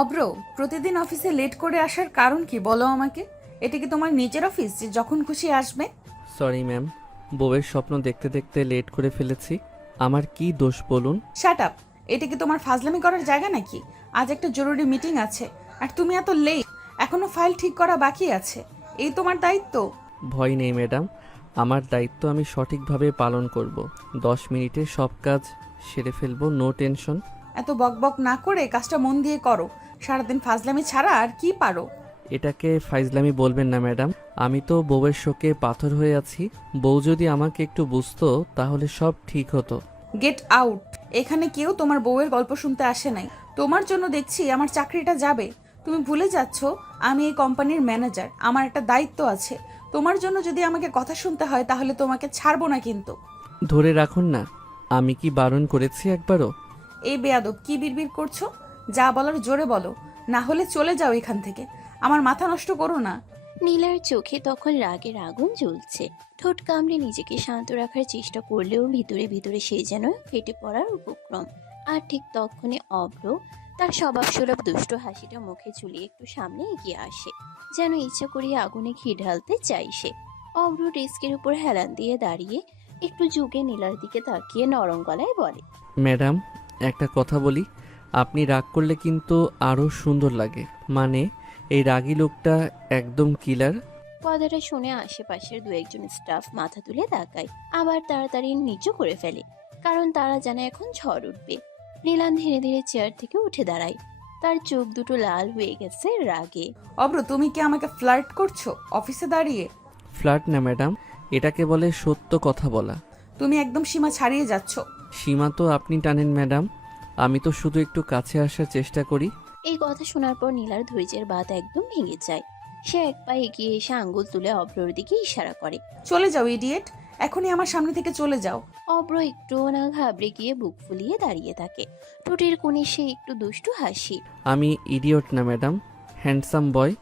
অব্র, প্রতিদিন অফিসে লেট করে আসার কারণ কি বলো আমাকে? এটা কি তোমার নিজের অফিস যে যখন খুশি আসবে? সরি ম্যাম, বউয়ের স্বপ্ন দেখতে দেখতে লেট করে ফেলেছি। আমার কি দোষ বলুন? Shut up. এটা কি তোমার ফাজলামি করার জায়গা নাকি? আজ একটা জরুরি মিটিং আছে আর তুমি এত লেট। এখনো ফাইল ঠিক করা বাকি আছে। এই তোমার দায়িত্ব? ভয় নেই ম্যাডাম, আমার দায়িত্ব আমি সঠিকভাবে পালন করব। 10 মিনিটে সব কাজ সেরে ফেলবো, নো টেনশন। এত বকবক না করে কাজটা মন দিয়ে করো। সারাদিন ফাজলামি ছাড়া আর কি পারো? এটাকে ফাইজলামি বলবেন না ম্যাডাম, আমি তো বউয়ের শোকে পাথর হয়ে আছি। বউ যদি আমাকে একটু বুঝতো তাহলে সব ঠিক হতো। Get out. এখানে কেউ তোমার বউয়ের গল্প শুনতে আসে নাই। তোমার জন্য দেখছি আমার চাকরিটা যাবে। তুমি ভুলে যাচ্ছ আমি এই কোম্পানির ম্যানেজার, আমার একটা দায়িত্ব আছে। তোমার জন্য যদি আমাকে কথা শুনতে হয় তাহলে তোমাকে ছাড়বো না কিন্তু। ধরে রাখুন না, আমি কি বারণ করেছি একবারও? এই বেয়াদব, কি বিড়বিড় করছো? যা বলার জোরে বলো, না হলে চলে যাও এখান থেকে। আমার মাথা নষ্ট করো না। নীলার চোখে তখন রাগের আগুন জ্বলছে। ঠোঁট কামড়ে নিজেকে শান্ত রাখার চেষ্টা করলেও ভিতরে ভিতরে সে যেন ফেটে পড়ার উপক্রম। আর ঠিক তখনই অব্র তার স্বভাবসুলভ দুষ্ট হাসিটা মুখে ঝুলিয়ে একটু সামনে এগিয়ে আসে, যেন ইচ্ছা করিয়া আগুনে ঘি ঢালতে চাই সে। অব্র ডেস্কের উপর হেলান দিয়ে দাঁড়িয়ে একটু ঝুঁকে নীলার দিকে তাকিয়ে নরম গলায় বলে, ম্যাডাম, একটা কথা বলি, আপনি রাগ করলে কিন্তু আরও সুন্দর লাগে। মানে, এই রাগী লোকটা একদম কিলার। কথাটা শুনে আশেপাশের দু একজন স্টাফ মাথা তুলে তাকায়, আবার তাড়াতাড়ি নিচু করে ফেলে, কারণ তারা জানে এখন ঝড় উঠবে। নীলান ধীরে ধীরে চেয়ার থেকে উঠে দাঁড়ায়, তার চোখ দুটো লাল হয়ে গেছে রাগে। অব্র, তুমি কি আমাকে ফ্লার্ট করছো অফিসে দাঁড়িয়ে? ফ্ল্যাট না ম্যাডাম, এটাকে বলে সত্য কথা বলা। তুমি একদম সীমা ছাড়িয়ে যাচ্ছ। সীমা তো আপনি টানেন ম্যাডাম, আমি তো শুধু একটু কাছে আসার চেষ্টা করি। এই কথা শোনার পর নীলার ধৈর্যের বাঁধ একদম ভেঙে যায়। সে এক পা এগিয়ে এসে আঙ্গুল তুলে অব্রর দিকে ইশারা করে। চলে যাও ইডিয়েট, এখনই আমার সামনে থেকে চলে যাও। অব্র একটুও না ঘাবড়ে গিয়ে বুক ফুলিয়ে দাঁড়িয়ে থাকে, ঠোঁটের কোণে সে একটু দুষ্টু হাসি। আমি ইডিয়ট না ম্যাডাম, হ্যান্ডসাম বয়।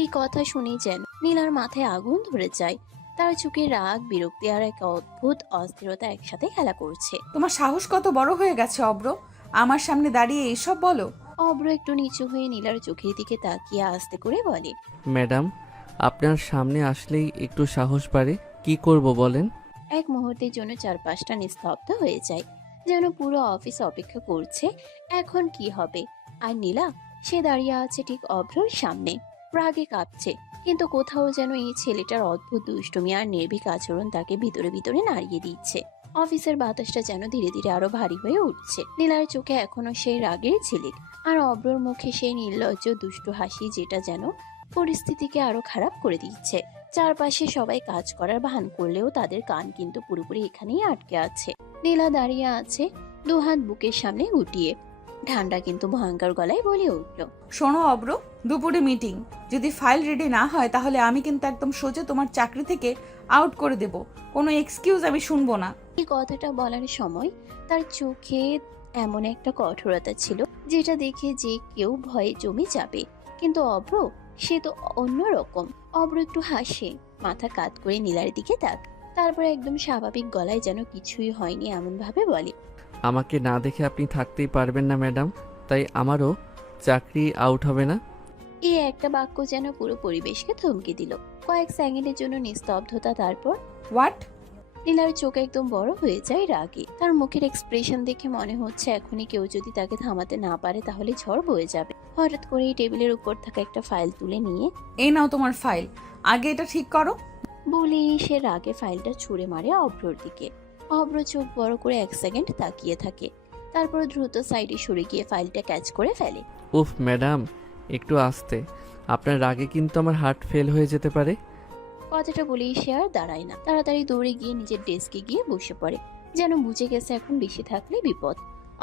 এই কথা শুনেই যেন নীলার মাথায় আগুন ধরে যায়। তার চোখে রাগ, বিরক্তি আর এক অদ্ভুত অস্থিরতা একসাথে খেলা করছে। তোমার সাহস কত বড় হয়ে গেছে অব্র, আমার সামনে দাঁড়িয়ে এইসব বলো? অব্র একটু নিচু হয়ে নীলার চোখের দিকে তাকিয়ে আস্তে করে বলে, ম্যাডাম, আপনার সামনে আসলেই একটু সাহস বাড়ে। কি করব বলেন? এক মুহূর্তের জন্য চারপাশটা নিস্তব্ধ হয়ে যায়, যেন পুরো অফিস অপেক্ষা করছে এখন কি হবে। আর নীলা, সে দাঁড়িয়ে আছে ঠিক অভ্রর সামনে, রাগে কাঁপছে, কিন্তু কোথাও যেন এই ছেলেটার অদ্ভুত দুষ্টুমি আর নির্ভীক আচরণ তাকে ভিতরে ভিতরে নাড়িয়ে দিচ্ছে। অফিসের বাতাসটা যেন ধীরে ধীরে আরো ভারী হয়ে উঠছে। নীলার চোখে এখনো সেই রাগের ঝিলিক, আর অব্রর মুখে সেই নির্লজ্জ দুষ্টু হাসি, যেটা যেন পরিস্থিতিকে আরো খারাপ করে দিচ্ছে। চারপাশে সবাই কাজ করার ভান করলেও তাদের কান কিন্তু পুরোপুরি এখানেই আটকে আছে। নীলা দাঁড়িয়ে আছে দুহাত বুকের সামনে গুটিয়ে, ঠান্ডা কিন্তু ভয়ঙ্কর গলায় বলে উঠল, শোনো অব্র, দুপুরে মিটিং, যদি ফাইল রেডি না হয় তাহলে আমি কিন্তু একদম সোজা তোমার চাকরি থেকে আউট করে দেব। কোনো এক্সকিউজ আমি শুনবো না। এই কথাটা বলার সময় তার চোখে এমন একটা কঠোরতা ছিল, যেটা দেখে যে কেউ ভয়ে জমে যাবে। কিন্তু অব্র, সে তো অন্যরকম। অব্র একটু হাসে, মাথা কাত করে নীলার দিকে তাক, তারপর একদম স্বাভাবিক গলায় যেন কিছুই হয়নি এমন ভাবে বলে, আমাকে না দেখে আপনি থাকতেই পারবেন না ম্যাডাম, তাই আমারও চাকরি আউট হবে না। এই একটা বাক্য যেন পুরো পরিবেশকে থমকে দিল। কয়েক সেকেন্ডের জন্য নিস্তব্ধতা, তারপর হোয়াট? নীলার চোখ একদম বড় হয়ে যায় রাগে। তার মুখের এক্সপ্রেশন দেখে মনে হচ্ছে এখনই কেউ যদি তাকে থামাতে না পারে তাহলে ঝড় বয়ে যাবে। হঠাৎ করেই টেবিলের উপর থাকা একটা ফাইল তুলে নিয়ে, এই নাও তোমার ফাইল, আগে এটা ঠিক করো। বলেই সে রাগে ফাইলটা ছুঁড়ে মারে অভ্রর দিকে। অভ্র চোখ বড় করে এক সেকেন্ড তাকিয়ে থাকে, তারপর দ্রুত সাইডে সরে গিয়ে ফাইলটা ক্যাচ করে ফেলে। উফ ম্যাডাম, একটু আস্তে, আপনার রাগে কিন্তু আমার হার্ট ফেল হয়ে যেতে পারে। কথাটা বলেই সে আর দাঁড়ায় না, তাড়াতাড়ি দৌড়ে গিয়ে নিজের ডেস্কে গিয়ে বসে পড়ে, যেন বুঝে গেছে এখন বেশি থাকলে বিপদ।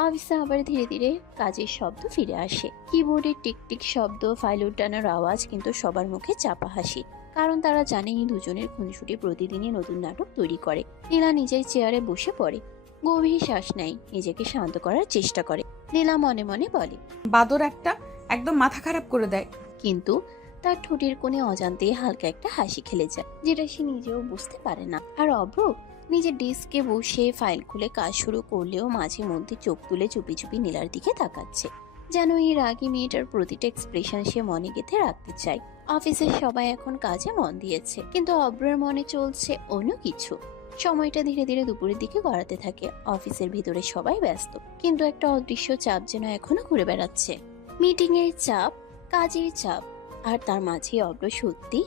অফিসে আবার ধীরে ধীরে কাজের শব্দ ফিরে আসে, কিবোর্ডের টিকটিক শব্দ, ফাইল উঠানোর আওয়াজ, কিন্তু সবার মুখে চাপা হাসি, কারণ তারা জানে এই দুজনের খুনসুটি প্রতিদিনই নতুন নাটক তৈরি করে। নীলা নিজের চেয়ারে বসে পড়ে, গভীর শ্বাস নেয়, নিজেকে শান্ত করার চেষ্টা করে। নীলা মনে মনে বলে, বাদর একটা, একদম মাথা খারাপ করে দেয়। কিন্তু তার ঠোঁটের কোণে অজান্তে হালকা একটা হাসি খেলে যায়, যেটা সে নিজেও বুঝতে পারে না। আর অব্র নিজের ডেস্কে বসে ফাইল খুলে কাজ শুরু করলেও মাঝে মধ্যে চোখ তুলে চুপি চুপি নীলার দিকে তাকাচ্ছে। যেন এই রাগী মেয়েটার প্রতিটা এক্সপ্রেশন সে মনে গেঁথে রাখতে চায়। অফিসের সবাই এখন কাজে মন দিয়েছে, কিন্তু অব্রের মনে চলছে অন্য কিছু। সময়টা ধীরে ধীরে দুপুরের দিকে গড়াতে থাকে। অফিসের ভিতরে সবাই ব্যস্ত, কিন্তু একটা অদৃশ্য চাপ যেন এখনো ঘুরে বেড়াচ্ছে। মিটিং এর চাপ, কাজের চাপ, আর তার মাঝে অব্র সত্যি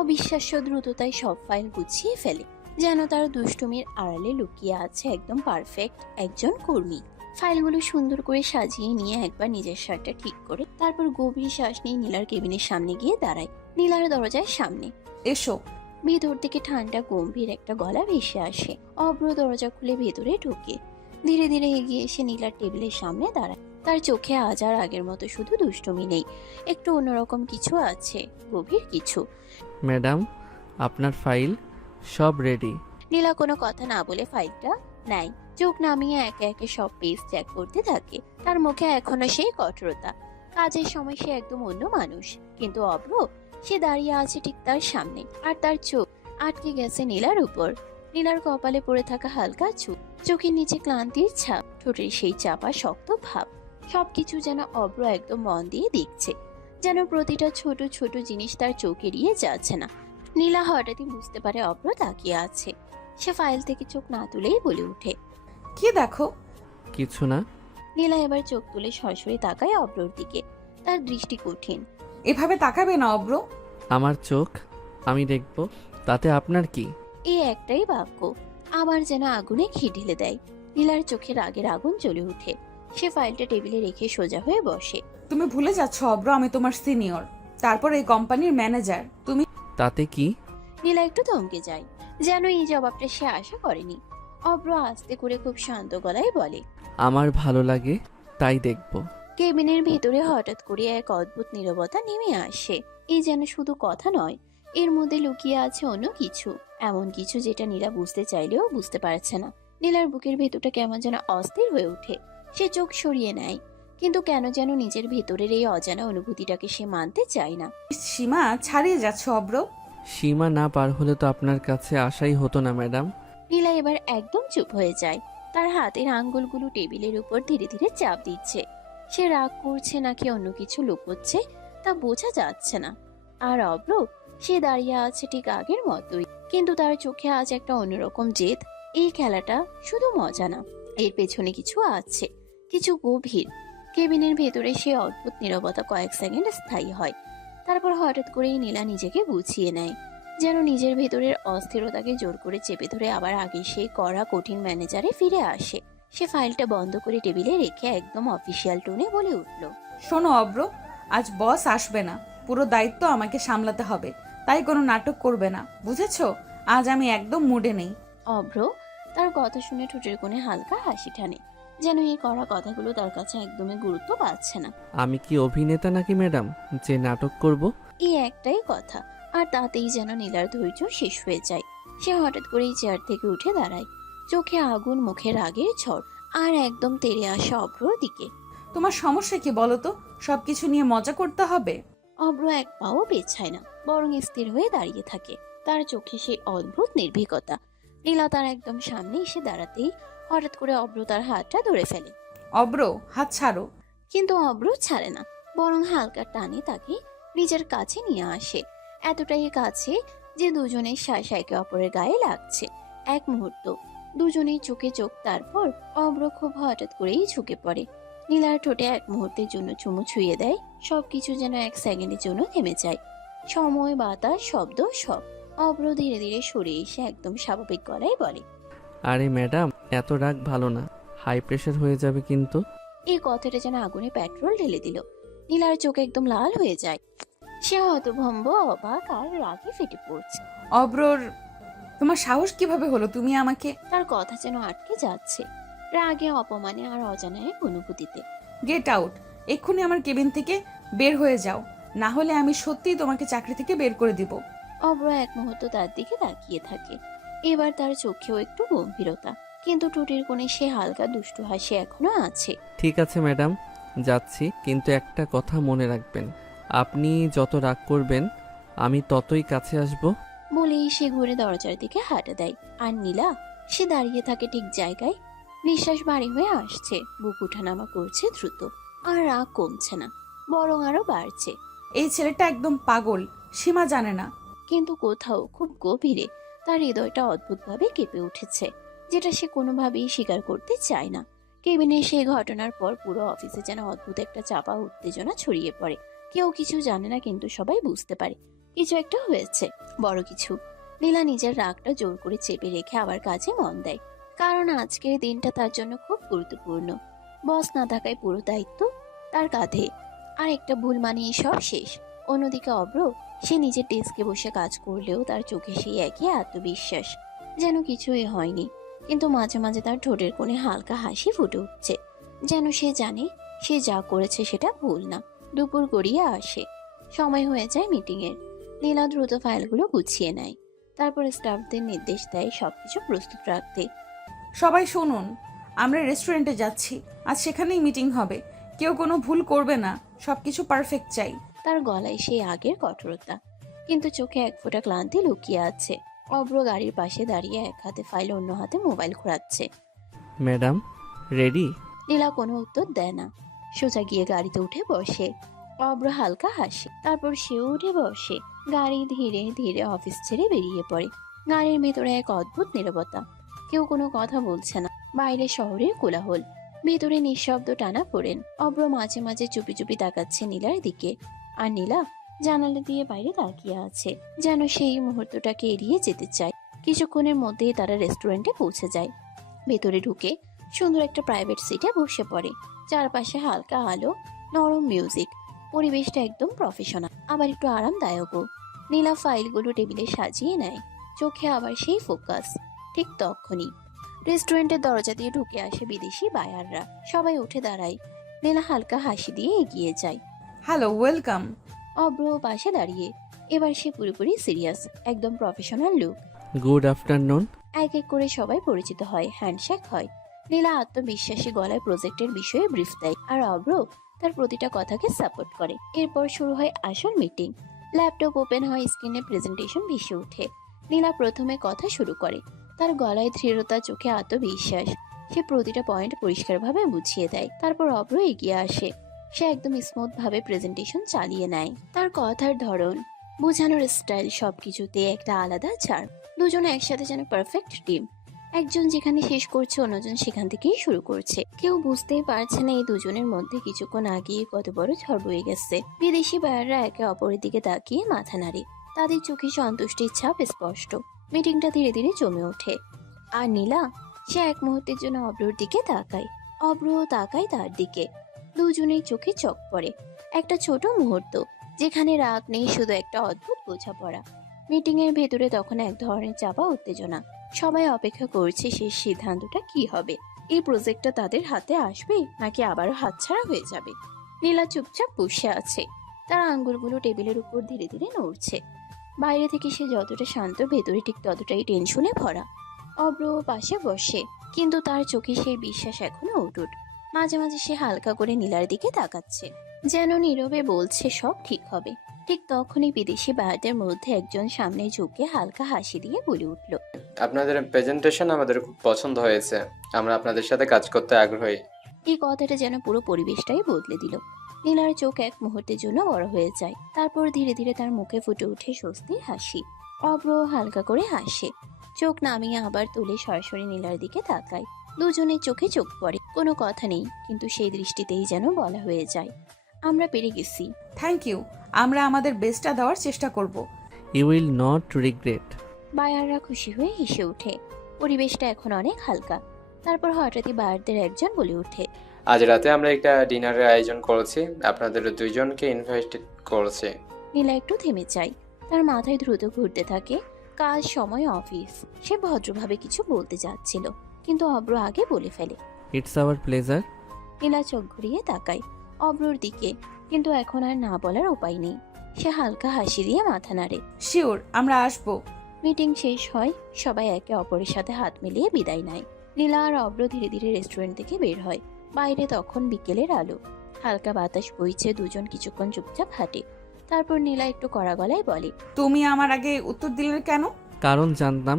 অবিশ্বাস্য দ্রুততায় সব ফাইল গুছিয়ে ফেলে, যেন তার দুষ্টুমির আড়ালে লুকিয়ে আছে একদম পারফেক্ট একজন কর্মী। ফাইলগুলো সুন্দর করে সাজিয়ে নিয়ে একবার নিজের শার্টটা ঠিক করে তারপর গভীর শ্বাস নিয়ে নীলার কেবিনের সামনে গিয়ে দাঁড়ায়। নীলার দরজার সামনে। এসো। ভেতর থেকে ঠান্ডা গম্ভীর একটা গলা ভেসে আসে। অব্র দরজা খুলে ভেতরে ঢুকে ধীরে ধীরে এগিয়ে এসে নীলার টেবিলের সামনে দাঁড়ায়। তার চোখে আজ আর আগের মতো শুধু দুষ্টুমি নেই, একটু অন্যরকম কিছু আছে, গভীর কিছু। ম্যাডাম, আপনার ফাইল সব রেডি। নীলা কোনো কথা না বলে ফাইলটা নেয়, চোখ নামিয়ে একে একে সব পেজ চেক করতে থাকে। তার মুখে এখনো সেই কঠোরতা। কাজের সময় সে একদম অন্য মানুষ, কিন্তু অব্র সে দাঁড়িয়ে আছে ঠিক তার সামনে, আর তার চোখ আটকে গেছে নীলার উপর। নীলার কপালে পড়ে থাকা হালকা চুপ, চোখের নিচে ক্লান্তির ছাপ, ঠোঁটের সেই চাপা শক্ত ভাব। সবকিছু যেন অব্র একদম মন দিয়ে দেখছে, যেন প্রতিটা ছোট ছোট জিনিস তার চোখ এড়িয়ে যাচ্ছে না। নীলা হঠাৎই বুঝতে পারে অব্র তাকিয়ে আছে। সে ফাইল থেকে চোখ না তুলেই বলে ওঠে, কি দেখো? কিছু না। নীলা এবার চোখ তুলে সরাসরি তাকায় অব্রর দিকে। তার দৃষ্টি কঠিন। এভাবে তাকাবে না অব্র। আমার চোখ, আমি দেখব, তাতে আপনার কি? এই একটাই বাক্য আবার যেন আগুনে ঘি ঢেলে দেয়। নীলার চোখে রাগের আগুন জ্বলে ওঠে। সে ফাইলটা টেবিলে রেখে সোজা হয়ে বসে। তুমি ভুলে যাচ্ছ অব্র, আমি তোমার সিনিয়র, তারপর এই কোম্পানির ম্যানেজার। তুমি তাতে কি? নীলা একটু থমকে যায়, যেন এই জবাবটা সে আশা করেনি। অব্র আস্তে করে খুব শান্ত গলায় বলে, আমার ভালো লাগে তাই দেখব। কেবিনের ভেতরে হঠাৎ করে এক অদ্ভুত নীরবতা নেমে আসে। এই যেন শুধু কথা নয়, এর মধ্যে লুকিয়ে আছে অন্য কিছু, এমন কিছু যেটা নীলা বুঝতে চাইলেও বুঝতে পারছে না। নীলার বুকের ভেতরটা কেমন যেন অস্থির হয়ে ওঠে। সে চোখ সরিয়ে নেয়, কিন্তু কেন যেন নিজের ভেতরের এই অজানা অনুভূতিটাকে সে মানতে চায় না। সীমা ছাড়িয়ে যাচ্ছ অব্র। সীমা না পার হলে তো আপনার কাছে আসাই হতো না ম্যাডাম। নীলা এবার একদম চুপ হয়ে যায়। তার হাতের আঙ্গুলগুলো টেবিলের উপর ধীরে ধীরে চাপ দিচ্ছে। সে রাগ করছে নাকি অন্য কিছু লুকোচ্ছে তা বোঝা যাচ্ছে না। আর অব্র, সে দাঁড়িয়ে আছে ঠিক আগের মতোই, কিন্তু তার চোখে আজ একটা অন্যরকম জেদ। এই খেলাটা শুধু মজা না, এর পেছনে কিছু আছে, কিছু গভীর। কেবিনের ভেতরে সে অদ্ভুত নীরবতা কয়েক সেকেন্ড স্থায়ী হয়। তারপর হঠাৎ করেই নীলা নিজেকে গুছিয়ে নেয়, যেন নিজের ভেতরের অস্থিরতাকে জোর করে চেপে ধরে আবার আগে সেই কড়া কঠিন ম্যানেজারে ফিরে আসে। সে ফাইলটা বন্ধ করে টেবিলে রেখে একদম অফিসিয়াল টোনে বলে উঠল, শোনো অব্র, আজ বস আসবে না, পুরো দায়িত্ব আমাকে সামলাতে হবে, তাই কোনো নাটক করবে না, বুঝেছো? আজ আমি একদম মুডে নেই। অভ্র তার কথা শুনে ঠোঁটের কোণে হালকা হাসি টানে, যেন এই কড়া কথাগুলো তার কাছে একদমই গুরুত্ব পাচ্ছে না। আমি কি অভিনেতা নাকি ম্যাডাম যে নাটক করব? এই একটাই কথা, আর তাতেই যেন নীলার ধৈর্য শেষ হয়ে যায়। সে হঠাৎ করেই চেয়ার থেকে উঠে দাঁড়ায়, চোখে আগুন, মুখে রাগের ঝড়, আর একদম তেড়ে আসা অভ্রর দিকে। তোমার সমস্যা কি বলো তো? সবকিছু নিয়ে মজা করতে হবে? অভ্র এক পাও পেছায় না, বরং স্থির হয়ে দাঁড়িয়ে থাকে। তার চোখে সেই অদ্ভুত নির্ভীকতা। নীলা তার একদম সামনে এসে দাঁড়াতেই হঠাৎ করে অভ্র তার হাতটা ধরে ফেলে। অব্র, হাত ছাড়ো। কিন্তু অভ্র ছাড়ে না, বরং হালকা টানে তাকে নিজের কাছে নিয়ে আসে, এতটাই কাছে যে দুজনের শ্বাস একে অপরের গায়ে লাগছে। এক মুহূর্ত দুজনেই চোখে চোখ, তারপর অভ্র খুব হঠাৎ করেই ঝুঁকে পড়ে। নীলার ঠোঁটে এক মুহূর্তের জন্য চুমু ছুঁয়ে দেয়। সবকিছু যেন এক সেকেন্ডের জন্য থেমে যায়, সময়, বাতাস, শব্দ সব। অভ্র ধীরে ধীরে সরে এসে একদম স্বাভাবিক গলায় বলে, আরে ম্যাডাম, এত রাগ ভালো না, হাই প্রেশার হয়ে যাবে কিন্তু। এই কথাটা যেন আগুনে পেট্রোল ঢেলে দিল। নীলার চোখ একদম লাল হয়ে যায়। সে হতভম্ব, অবাক আর রাগে ফেটে পড়ছে। অব্রর, তোমার সাহস কিভাবে হলো? তুমি আমাকে... তার কথা যেন আটকে যাচ্ছে, রাগে, অপমানে আর অজানা এক অনুভূতিতে। Get out! এক্ষুনি আমার কেবিন থেকে বের হয়ে যাও, না হলে আমি সত্যিই তোমাকে চাকরি থেকে বের করে দিব। অব্র এক মুহূর্ত তার দিকে তাকিয়ে থাকে। এবার তার চোখেও একটু গম্ভীরতা, কিন্তু টুটির কোণে সে হালকা দুষ্টু হাসি এখনো আছে। ঠিক আছে ম্যাডাম, যাচ্ছি, কিন্তু একটা কথা মনে রাখবেন, আপনি যত রাগ করবেন আমি ততই কাছে আসব। বলেই সে ঘুরে দরজার দিকে হাঁটা দেয়। আর নীলা, সে দাঁড়িয়ে থাকে ঠিক জায়গায়, নিঃশ্বাস ভারী হয়ে আসছে, বুক উঠানামা করছে দ্রুত। আর রাগ কমছে না, বরং আরো বাড়ছে। এই ছেলেটা একদম পাগল, সীমা জানে না। কিন্তু কোথাও খুব গভীরে তার হৃদয়টা অদ্ভুতভাবে কেঁপে উঠেছে, যেটা সে কোনোভাবেই স্বীকার করতে চায় না। কেবিনে সেই ঘটনার পর পুরো অফিসে যেন অদ্ভুত একটা চাপা উত্তেজনা ছড়িয়ে পড়ে। কেউ কিছু জানে না, কিন্তু সবাই বুঝতে পারে কিছু একটা হয়েছে, বড় কিছু। নীলা নিজের রাগটা জোর করে চেপে রেখে আবার কাজে মন দেয়, কারণ আজকের দিনটা তার জন্য খুব গুরুত্বপূর্ণ। বস না থাকায় পুরো দায়িত্ব তার কাঁধে, আর একটা ভুল মানেই সব শেষ। অন্যদিকে অব্র, সে নিজের ডেস্কে বসে কাজ করলেও তার চোখে সেই একই আত্মবিশ্বাস, যেন কিছুই হয়নি। কিন্তু মাঝে মাঝে তার ঠোঁটের কোণে হালকা হাসি ফুটে উঠছে, যেন সে জানে সে যা করেছে সেটা ভুল না। দুপুর গড়িয়ে আসে, সময় হয়ে যায় মিটিং এর। নীলা দ্রুত ফাইলগুলো গুছিয়ে নেয়, তারপর স্টাফদের নির্দেশ দেয় সবকিছু প্রস্তুত রাখতে। সবাই শুনুন, আমরা রেস্টুরেন্টে যাচ্ছি, আজ সেখানেই মিটিং হবে। কেউ কোনো ভুল করবে না, সবকিছু পারফেক্ট চাই। তার গলায় সেই আগের কঠোরতা, কিন্তু চোখে এক ফোঁটা ক্লান্তি লুকিয়ে আছে। অব্র গাড়ির পাশে দাঁড়িয়ে এক হাতে ফাইল অন্য হাতে মোবাইল ঘোরাচ্ছে। Madam ready? নীলা কোনো উত্তর দেয় না, সোজা গিয়ে গাড়িতে উঠে বসে। অব্র হালকা হাসে, তারপর সেও উঠে বসে। গাড়ি ধীরে ধীরে অফিস ছেড়ে বেরিয়ে পড়ে। গাড়ির ভেতরে এক অদ্ভুত নীরবতা, কেউ কোনো কথা বলছে না। বাইরে শহরের কোলাহল, ভেতরে নিঃশব্দ টানা পড়েন। অব্র মাঝে মাঝে চুপি চুপি তাকাচ্ছে নীলার দিকে, আর নীলা জানালা দিয়ে বাইরে তাকিয়ে আছে, যেন সেই মুহূর্তটাকে এড়িয়ে যেতে চায়। কিছুক্ষণের মধ্যেই তারা রেস্টুরেন্টে পৌঁছে যায়। ভেতরে ঢুকে সুন্দর একটা প্রাইভেট সিটে বসে পড়ে। চারপাশে হালকা আলো, নরম মিউজিক, পরিবেশটা একদম প্রফেশনাল, আবার একটু আরামদায়কও। নীলা ফাইলগুলো টেবিলে সাজিয়ে নেয়, চোখে আবার সেই ফোকাস। ঠিক তখনই রেস্টুরেন্টের দরজা দিয়ে ঢুকে আসে বিদেশি বায়াররা। সবাই উঠে দাঁড়ায়, নীলা হালকা হাসি দিয়ে এগিয়ে যায়। Hello, welcome. অব্র পাশে দাঁড়িয়ে, এবার সে পুরোপুরি সিরিয়াস, একদম প্রফেশনাল লুক। Good afternoon. এক এক করে সবাই পরিচিত হয়, হ্যান্ডশেক হয়। নীলা আত্মবিশ্বাসী গলায় প্রজেক্টের বিষয়ে ব্রিফ দেয়, আর অব্র তার প্রতিটা কথাকে সাপোর্ট করে। এরপর শুরু হয় আসল মিটিং। ল্যাপটপ ওপেন হয়, স্ক্রিনে প্রেজেন্টেশন ভেসে ওঠে। নীলা প্রথমে কথা শুরু করে, তার গলায় দৃঢ়তা, চোখে আত্মবিশ্বাস। সে প্রতিটা পয়েন্ট পরিষ্কারভাবে বুঝিয়ে দেয়। তারপর অব্র এগিয়ে আসে, সে একদম স্মুথ ভাবে প্রেজেন্টেশন চালিয়ে নেয়। তার কথার ধরন, বোঝানোর স্টাইল, সবকিছুতে একটা আলাদা ছাড়। দুজনে একসাথে যেন পারফেক্ট টিম। একজন যেখানে শেষ করছে, অন্যজন সেখান থেকেই শুরু করছে। কেউ বুঝতেই পারছে না এই দুজনের মধ্যে কিছুক্ষণ আগেই কত বড় ঝড় বয়ে গেছে। বিদেশি বায়াররা একে অপরের দিকে তাকিয়ে মাথা নাড়ে, তাদের চোখে সন্তুষ্টির ছাপ স্পষ্ট। মিটিংটা ধীরে ধীরে জমে ওঠে, আর নীলা, সে এক মুহূর্তের জন্য অব্রর দিকে তাকায়। অব্রও তাকায় তার দিকে। দুজনের চোখে চোখ পড়ে। একটা ছোট মুহূর্ত, যেখানে রাগ নেই, শুধু একটা অদ্ভুত বোঝাপড়া। মিটিং এর ভেতরে তখন এক ধরনের চাপা উত্তেজনা। সবাই অপেক্ষা করছে শেষ সিদ্ধান্তটা কি হবে। এই প্রজেক্টটা তাদের হাতে আসবে, নাকি আবারও হাতছাড়া হয়ে যাবে। নীলা চুপচাপ বসে আছে, তার আঙ্গুলগুলো টেবিলের উপর ধীরে ধীরে নড়ছে। বাইরে থেকে সে যতটা শান্ত, ভেতরে ঠিক ততটাই টেনশনে ভরা। অব্র পাশে বসে, কিন্তু তার চোখে সেই বিশ্বাস এখনো অটুট। মাঝে মাঝে সে হালকা করে নীলার দিকে তাকাচ্ছে, যেন নীরবে বলছে সব ঠিক হবে। ঠিক তখনই বিদেশি বায়ারদের মধ্যে একজন সামনে ঝুঁকে হালকা হাসি দিয়ে বলে উঠল, আপনাদের প্রেজেন্টেশন আমাদের খুব পছন্দ হয়েছে। আমরা আপনাদের সাথে কাজ করতে আগ্রহী। এই কথাটা যেন পুরো পরিবেশটাই বদলে দিল। নীলার চোখ এক মুহূর্তের জন্য বড় হয়ে যায়, তারপর ধীরে ধীরে তার মুখে ফুটে ওঠে স্বস্তির হাসি। অব্র হালকা করে হাসে, চোখ নামিয়ে আবার তুলে সরাসরি নীলার দিকে তাকায়। দুজনের চোখে চোখ পড়ে, কোনো কথা নেই, কিন্তু সেই দৃষ্টিতেই যেন বলা হয়ে যায়, আমরা পেরে গেছি। থ্যাংক ইউ, আমরা আমাদের বেস্টটা দেওয়ার চেষ্টা করব। You will not regret. বায়াররা খুশি হয়ে হেসে ওঠে। পরিবেশটা এখন অনেক হালকা। তারপর হঠাৎই বায়ারদের একজন বলে ওঠে, আজ রাতে আমরা একটা ডিনারের আয়োজন করেছি, আপনাদের দুইজনকে ইনভাইট করেছি। নীলা একটু থেমে যায়, তার মাথায় দ্রুত ঘুরতে থাকে কাজ, সময়, অফিস। সে ভদ্রভাবে কিছু বলতে যাচ্ছিল, কিন্তু অব্র আগে বলে ফেলে। It's our pleasure. নীলা চোখ ঘুরিয়ে তাকায় অব্রর দিকে, কিন্তু এখন আর না বলার উপায় নেই। সে হালকা হাসি দিয়ে মাথা নাড়ে। শিওর, আমরা আসবো। মিটিং শেষ হয়, সবাই একে অপরের সাথে হাত মিলিয়ে বিদায় নেয়। নীলা আর অব্র ধীরে ধীরে রেস্টুরেন্ট থেকে বের হয়। বাইরে তখন বিকেলের আলো, হালকা বাতাস বইছে। দুজন কিছুক্ষণ চুপচাপ হাঁটে, তারপর নীলা একটু কড়া গলায় বলে, তুমি আমার আগে উত্তর দিলে কেন? কারণ জানতাম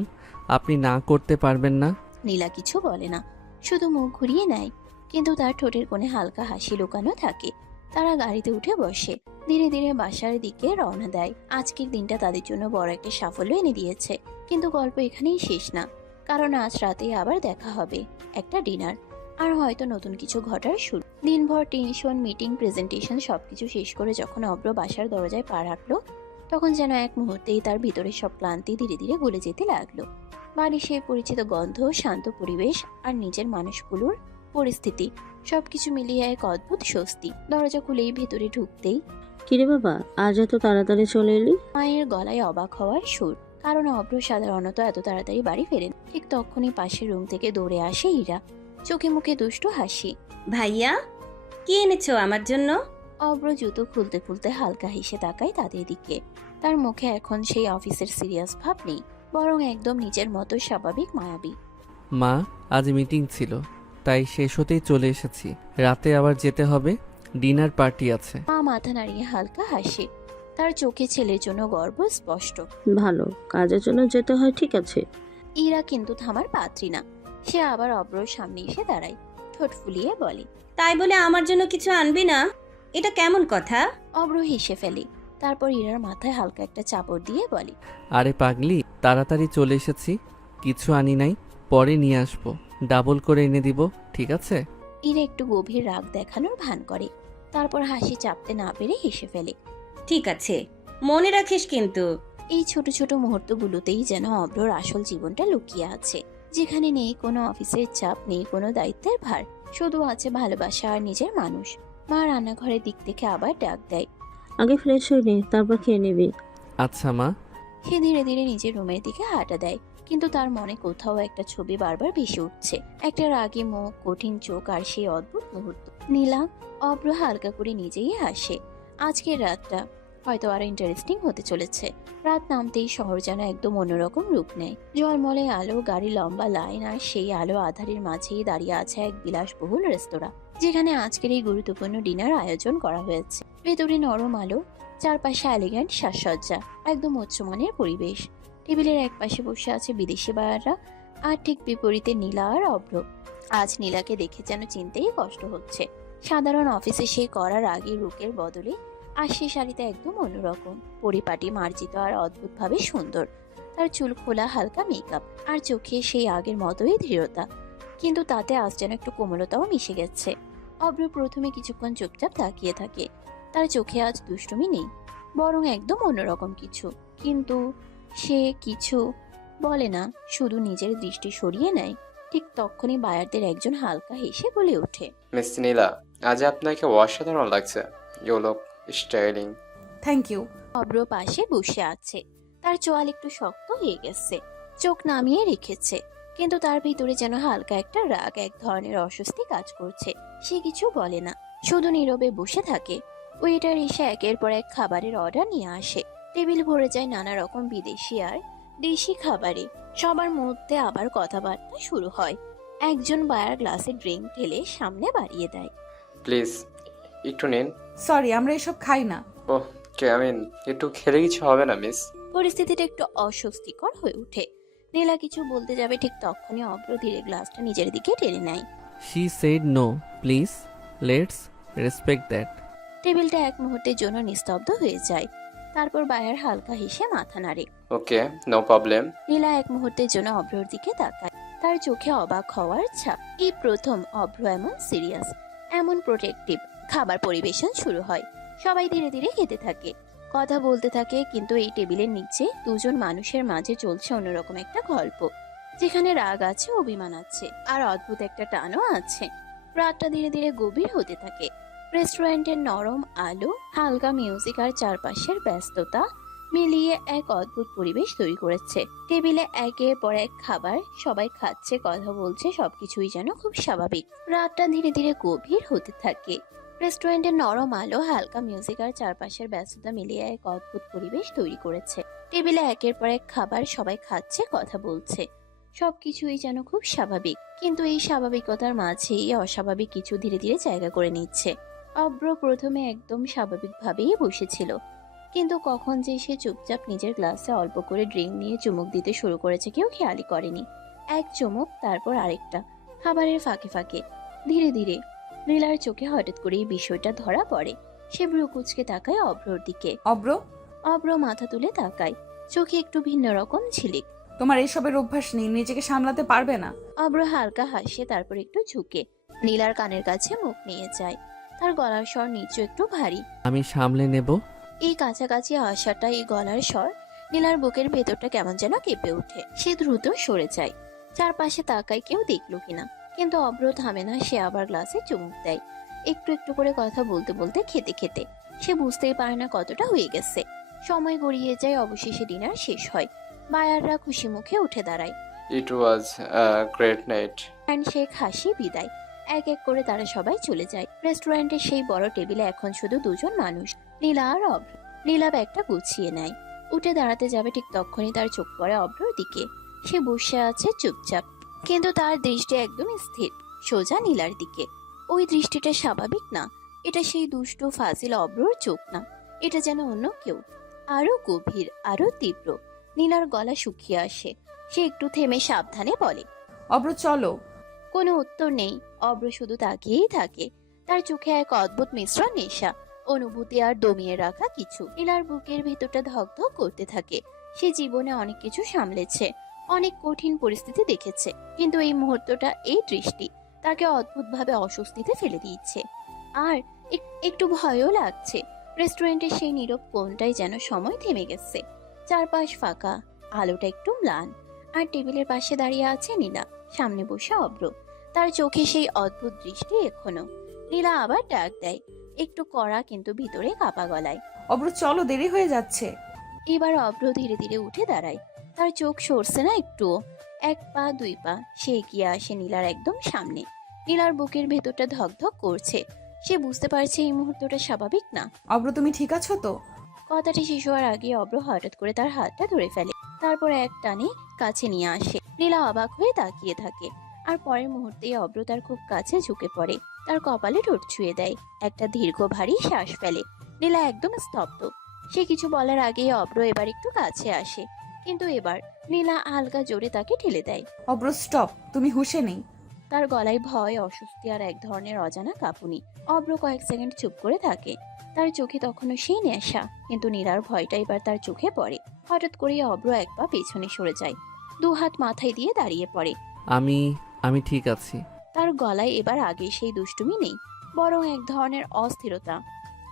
আপনি না করতে পারবেন না। নীলা কিছু বলে না, শুধু মুখ ঘুরিয়ে নেয়। কিন্তু তার ঠোঁটের কোণে হালকা হাসি লুকানো থাকে। তারা গাড়িতে উঠে বসে ধীরে ধীরে বাসার দিকে রওনা দেয়। আজকের দিনটা তাদের জন্য বড় একটা সাফল্য এনে দিয়েছে, কিন্তু গল্প এখানেই শেষ না, কারণ আজ রাতে আবার দেখা হবে একটা ডিনার, আর হয়তো নতুন কিছু ঘটার শুরু। দিনভর টেনশন, মিটিং, প্রেজেন্টেশন সবকিছু শেষ করে যখন অব্র বাসার দরজায় পা রাখলো, তখন যেন এক মুহূর্তেই তার ভিতরে সব ক্লান্তি ধীরে ধীরে গলে যেতে লাগলো। বাড়ি সে পরিচিত গন্ধ, শান্ত পরিবেশ আর নিজের মানুষগুলোর পরিস্থিতি সবকিছু মিলিয়ে এক অদ্ভুত স্বস্তি। দরজা খুলেই ভেতরে ঢুকতেই কিরে বাবা, আজ এত তাড়াতাড়ি চলে এলি? মায়ের গলায় অবাক হওয়ার সুর, কারণ অব্র সাধারণত এত তাড়াতাড়ি বাড়ি ফেরেন। ঠিক তখনই পাশের রুম থেকে দৌড়ে আসে ইরা, চোখে মুখে দুষ্টু হাসি। ভাইয়া, কি এনেছো আমার জন্য? অব্র জুতো খুলতে খুলতে হালকা হেসে তাকায় তাদের দিকে। তার মুখে এখন সেই অফিসের সিরিয়াস ভাব নেই, বরং একদম নিজের মতো স্বাভাবিক মায়াবী। মা, আজ মিটিং ছিল, তাই শেষ হতেই চলে এসেছি। রাতে আবার যেতে হবে, ডিনার পার্টি আছে। মা মাথা নাড়িয়ে হালকা হাসে, তার চোখে ছেলের জন্য গর্ব স্পষ্ট। ভালো, কাজের জন্য যেতে হয়, ঠিক আছে। ইরা কিন্তু থামার পাত্রী না, সে আবার অব্রর সামনে এসে দাঁড়ায়, ঠোঁট ফুলিয়ে বলে, তাই বলে আমার জন্য কিছু আনবি না? এটা কেমন কথা? অব্র হেসে ফেলে, তারপর ইরার মাথায় হালকা একটা চাপড় দিয়ে বলে, আরে পাগলি, তাড়াতাড়ি চলে এসেছি, কিছু আনি নাই, পরে নিয়ে আসবো, ডাবল করে এনে দিব, ঠিক আছে? ইরা একটু গভীর রাগ দেখানোর ভান করে, তারপর হাসি চাপতে না পেরে হেসে ফেলে। ঠিক আছে, মনে রাখিস কিন্তু। এই ছোট ছোট মুহূর্তগুলোতেই যেন অব্রর আসল জীবনটা লুকিয়ে আছে, যেখানে নেই কোনো অফিসের চাপ, নেই কোনো দায়িত্বের ভার, শুধু আছে ভালোবাসা আর নিজের মানুষ। মা রান্নাঘরের দিক থেকে আবার ডাক দেয়, আগে ফ্রেশ হয়ে নে, তারপর খেয়ে নিবি। আচ্ছা মা। সে ধীরে ধীরে নিজের রুমের দিকে হাঁটা দেয়, কিন্তু তার মনে কোথাও একটা ছবি বারবার ভেসে উঠছে, একটা রাগী মুখ, কঠিন চোখ আর সেই অদ্ভুত মুহূর্ত। নীলা, অব্র হালকা করে নিজেই হাসে। আজকের রাতটা হয়তো আরো ইন্টারেস্টিং হতে চলেছে। রাত নামতেই শহর যেন একদম অন্যরকম রূপ নেয়। ঝলমলে আলো, গাড়ি লম্বা লাইন, আর সেই আলো আধারের মাঝেই দাঁড়িয়ে আছে এক বিলাসবহুল রেস্তোরাঁ, যেখানে আজকের এই গুরুত্বপূর্ণ ডিনার আয়োজন করা হয়েছে। ভেতরে নরম আলো, চারপাশে এলিগ্যান্ট সাজসজ্জা, একদম উচ্চমানের পরিবেশ। টেবিলের এক পাশে বসে আছে বিদেশি বায়াররা, আর ঠিক বিপরীতে নীলা আর অভ্র। আজ নীলাকে দেখে যেন চিনতেই কষ্ট হচ্ছে। সাধারণ অফিসে সেই কড়া রাগী রুকের বদলে আর সে শাড়িতে একদম অন্যরকম, পরিপাটি, মার্জিত আর অদ্ভুতভাবে সুন্দর। তার চুল খোলা, হালকা মেকআপ, আর চোখে সেই আগের মতোই দৃঢ়তা, কিন্তু তাতে আজ যেন একটু কোমলতাও মিশে গেছে। অভ্র প্রথমে কিছুক্ষণ চুপচাপ তাকিয়ে থাকে, তার চোখে আজ দুষ্টুমি নেই, বরং একদম অন্যরকম কিছু। কিন্তু সে কিছু বলে না, শুধু নিজের দৃষ্টি সরিয়ে নেয়। ঠিক তখনই বায়ারদের একজন হালকা হেসে বলে ওঠে, মিস নীলা, আজ আপনাকে অসাধারণ লাগছে। You look styling. Thank you. অব্র পাশে বসে আছে, তার চোয়াল একটু শক্ত হয়ে গেছে, চোখ নামিয়ে রেখেছে, কিন্তু তার ভিতরে যেন হালকা একটা রাগ, এক ধরনের অস্বস্তি কাজ করছে। সে কিছু বলে না, শুধু নীরবে বসে থাকে। ওয়েটার এসে একের পর এক খাবারের অর্ডার নিয়ে আসে। টেবিল ভরে যায় নানা রকম বিদেশি আর দেশি খাবারে। সবার মধ্যে আবার কথাবার্তা শুরু হয়। একজন বায়ার গ্লাসে ড্রিঙ্ক ঢেলে সামনে বাড়িয়ে দেয়। প্লিজ একটু নিন। সরি, আমরা এসব খাই না। ওহ, একটু খেলে কিছু হবে না মিস? পরিস্থিতিটা একটু অস্বস্তিকর হয়ে ওঠে। নীলা কিছু বলতে যাবে, ঠিক তখনই অব্র ধীরে গ্লাসটা নিজের দিকে টেনে নেয়। She said no, please let's respect that. টেবিলটা এক মুহূর্তের জন্য নিস্তব্ধ হয়ে যায়, তারপর বায়ার হালকা হেসে মাথা নাড়ে। ওকে, নো প্রবলেম। নীলা এক মুহূর্তের জন্য অভ্রর দিকে তাকায়, তার চোখে অবাক হওয়ার ছাপ। এই প্রথম অভ্র এমন সিরিয়াস, এমন প্রোটেক্টিভ। খাবার পরিবেশন শুরু হয়, সবাই ধীরে ধীরে খেতে থাকে, কথা বলতে থাকে, কিন্তু এই টেবিলের নিচে দুজন মানুষের মাঝে চলছে অন্যরকম একটা গল্প, যেখানে রাগ আছে, অভিমান আছে, আর অদ্ভুত একটা টানও আছে। রাতটা ধীরে ধীরে গভীর হতে থাকে। রেস্টুরেন্টের নরম আলো, হালকা মিউজিক আর চারপাশের ব্যস্ততা মিলিয়ে এক অদ্ভুত পরিবেশ তৈরি করেছে। টেবিলে একের পর এক খাবার, সবাই খাচ্ছে, কথা বলছে, সবকিছুই যেন খুব স্বাভাবিক। রাতটা ধীরে ধীরে গভীর হতে থাকে। রেস্টুরেন্টের নরম আলো, হালকা মিউজিক আর চারপাশের ব্যস্ততা মিলিয়ে এক অদ্ভুত পরিবেশ তৈরি করেছে। টেবিলে একের পর এক খাবার, সবাই খাচ্ছে, কথা বলছে, সবকিছুই যেন খুব স্বাভাবিক। কিন্তু এই স্বাভাবিকতার মাঝেই অস্বাভাবিক কিছু ধীরে ধীরে জায়গা করে নিচ্ছে। অব্র প্রথমে একদম স্বাভাবিকভাবেই বসেছিল, কিন্তু কখন যে সে চুপচাপ নিজের গ্লাসে অল্প করে ড্রিঙ্ক নিয়ে চুমুক দিতে শুরু করেছে কেউ খেয়ালই করেনি। এক চুমুক, তারপর আরেকটা, খাবারের ফাঁকে ফাঁকে। ধীরে ধীরে নীলার চোখে হঠাৎ করে এই বিষয়টা ধরা পড়ে। সে ভ্রু কুঁচকে তাকায় অভ্রর দিকে। অব্র, অভ্র মাথা তুলে তাকায়, চোখে একটু ভিন্ন রকম ঝিলিক। তোমার এসবের অভ্যাস নেই, নিজেকে সামলাতে পারবে না। অভ্র হালকা হাসে, তারপর একটু ঝুঁকে নীলার কানের কাছে মুখ নিয়ে যায়। তার গলার স্বর নিচু একটু ভারী। আমি সামলে নেব। এই কাছাকাছি আসাটা, এই গলার স্বর, নীলার বুকের ভেতরটা কেমন যেন কেঁপে ওঠে। সে দ্রুত সরে যায়, চারপাশে তাকায় কেউ দেখলো কিনা। কিন্তু অভ্র থামে না, সে আবার গ্লাসে চুমুক দেয়, একটু একটু করে কথা বলতে বলতে, খেতে খেতে। সে বুঝতেই পারে না কতটা হয়ে গেছে। সময় গড়িয়ে যায়, অবশেষে ডিনার শেষ হয়। বায়াররা খুশি মুখে উঠে দাঁড়ায়। ইট ওয়াজ গ্রেট নাইট। হ্যান্ডশেক, হাসি, বিদায়। এক এক করে তারা সবাই চলে যায়। রেস্টুরেন্টের সেই বড় টেবিলে এখন শুধু দুজন মানুষ, নীলা আর অভ্র। নীলা ব্যাগটা গুছিয়ে নেয়, উঠে দাঁড়াতে যাবে, ঠিক তখনই তার চোখ পড়ে অভ্রর দিকে। সে বসে আছে চুপচাপ, কিন্তু তার দৃষ্টি একদম স্থির, সোজা নীলার দিকে। ওই দৃষ্টিটা স্বাভাবিক না, এটা সেই দুষ্টু ফাজিল অভ্রর চোখ না, এটা যেন অন্য কেউ, আরো গভীর, আরো তীব্র। নীলার গলা শুকিয়ে আসে, সে একটু থেমে সাবধানে বলে, অব্র চলো। কোনো উত্তর নেই। অভ্র শুধু তাকিয়েই থাকে, তার চোখে এক অদ্ভুত মিশ্রণ, নেশা, অনুভূতি আর দমিয়ে রাখা কিছু। নীলার বুকের ভেতরটা ধকধক করতে থাকে। সে জীবনে অনেক কিছু সামলেছে, অনেক কঠিন পরিস্থিতি দেখেছে, কিন্তু এই মুহূর্তটা, এই দৃষ্টি তাকে অদ্ভুতভাবে অস্বস্তিতে ফেলে দিচ্ছে। আর একটু ভয়ও লাগছে। রেস্টুরেন্টের সেই নীরব কোণটায় যেন সময় থেমে গেছে। চারপাশ ফাঁকা, আলোটা একটু ম্লান, আর টেবিলের পাশে দাঁড়িয়ে আছে নীলা, সামনে বসে অভ্র। তার চোখে সেই অদ্ভুত দৃষ্টি এখনো। নীলা আবার ডাক দেয়, একটু কড়া কিন্তু ভিতরে কাপা গলায়। অব্র চলো, দেরি হয়ে যাচ্ছে। এবার অভ্র ধীরে ধীরে উঠে দাঁড়ায়, তার চোখ সরছে না একটুও। এক পা দুই পা সে এগিয়ে আসে নীলার একদম সামনে। নীলার বুকের ভেতরটা ধকধক করছে, সে বুঝতে পারছে এই মুহূর্তটা স্বাভাবিক না। অব্র তুমি ঠিক আছো তো? কথাটি শেষ হওয়ার আগে অভ্র হঠাৎ করে তার হাতটা ধরে ফেলে, তারপর এক টানে কাছে নিয়ে আসে। নীলা অবাক হয়ে তাকিয়ে থাকে, আর পরের মুহূর্তেই অভ্র তার খুব কাছে ঝুঁকে পড়ে, তার কপালে ঠোঁট ছুঁয়ে দেয়, একটা দীর্ঘ ভারী শ্বাস ফেলে। নীলা একদম স্তব্ধ। সে কিছু বলার আগেই অভ্র এবার একটু কাছে আসে, কিন্তু এবার নীলা হালকা জোরে তাকে ঠেলে দেয়। অব্র স্টপ, তুমি হুঁশে নেই। তার গলায় ভয়, অস্বস্তি আর এক ধরনের অজানা কাঁপুনি। অভ্র কয়েক সেকেন্ড চুপ করে থাকে, তার চোখে তখনও সেই নেশা, কিন্তু নীলার ভয়টা এবার তার চোখে পড়ে। হঠাৎ করে অভ্র এক পা পেছনে সরে যায়, দু হাত মাথায় দিয়ে দাঁড়িয়ে পড়ে। আমি ঠিক আছি। তার গলায় এবার আগে সেই দুষ্টুমি নেই, বরং এক ধরনের অস্থিরতা।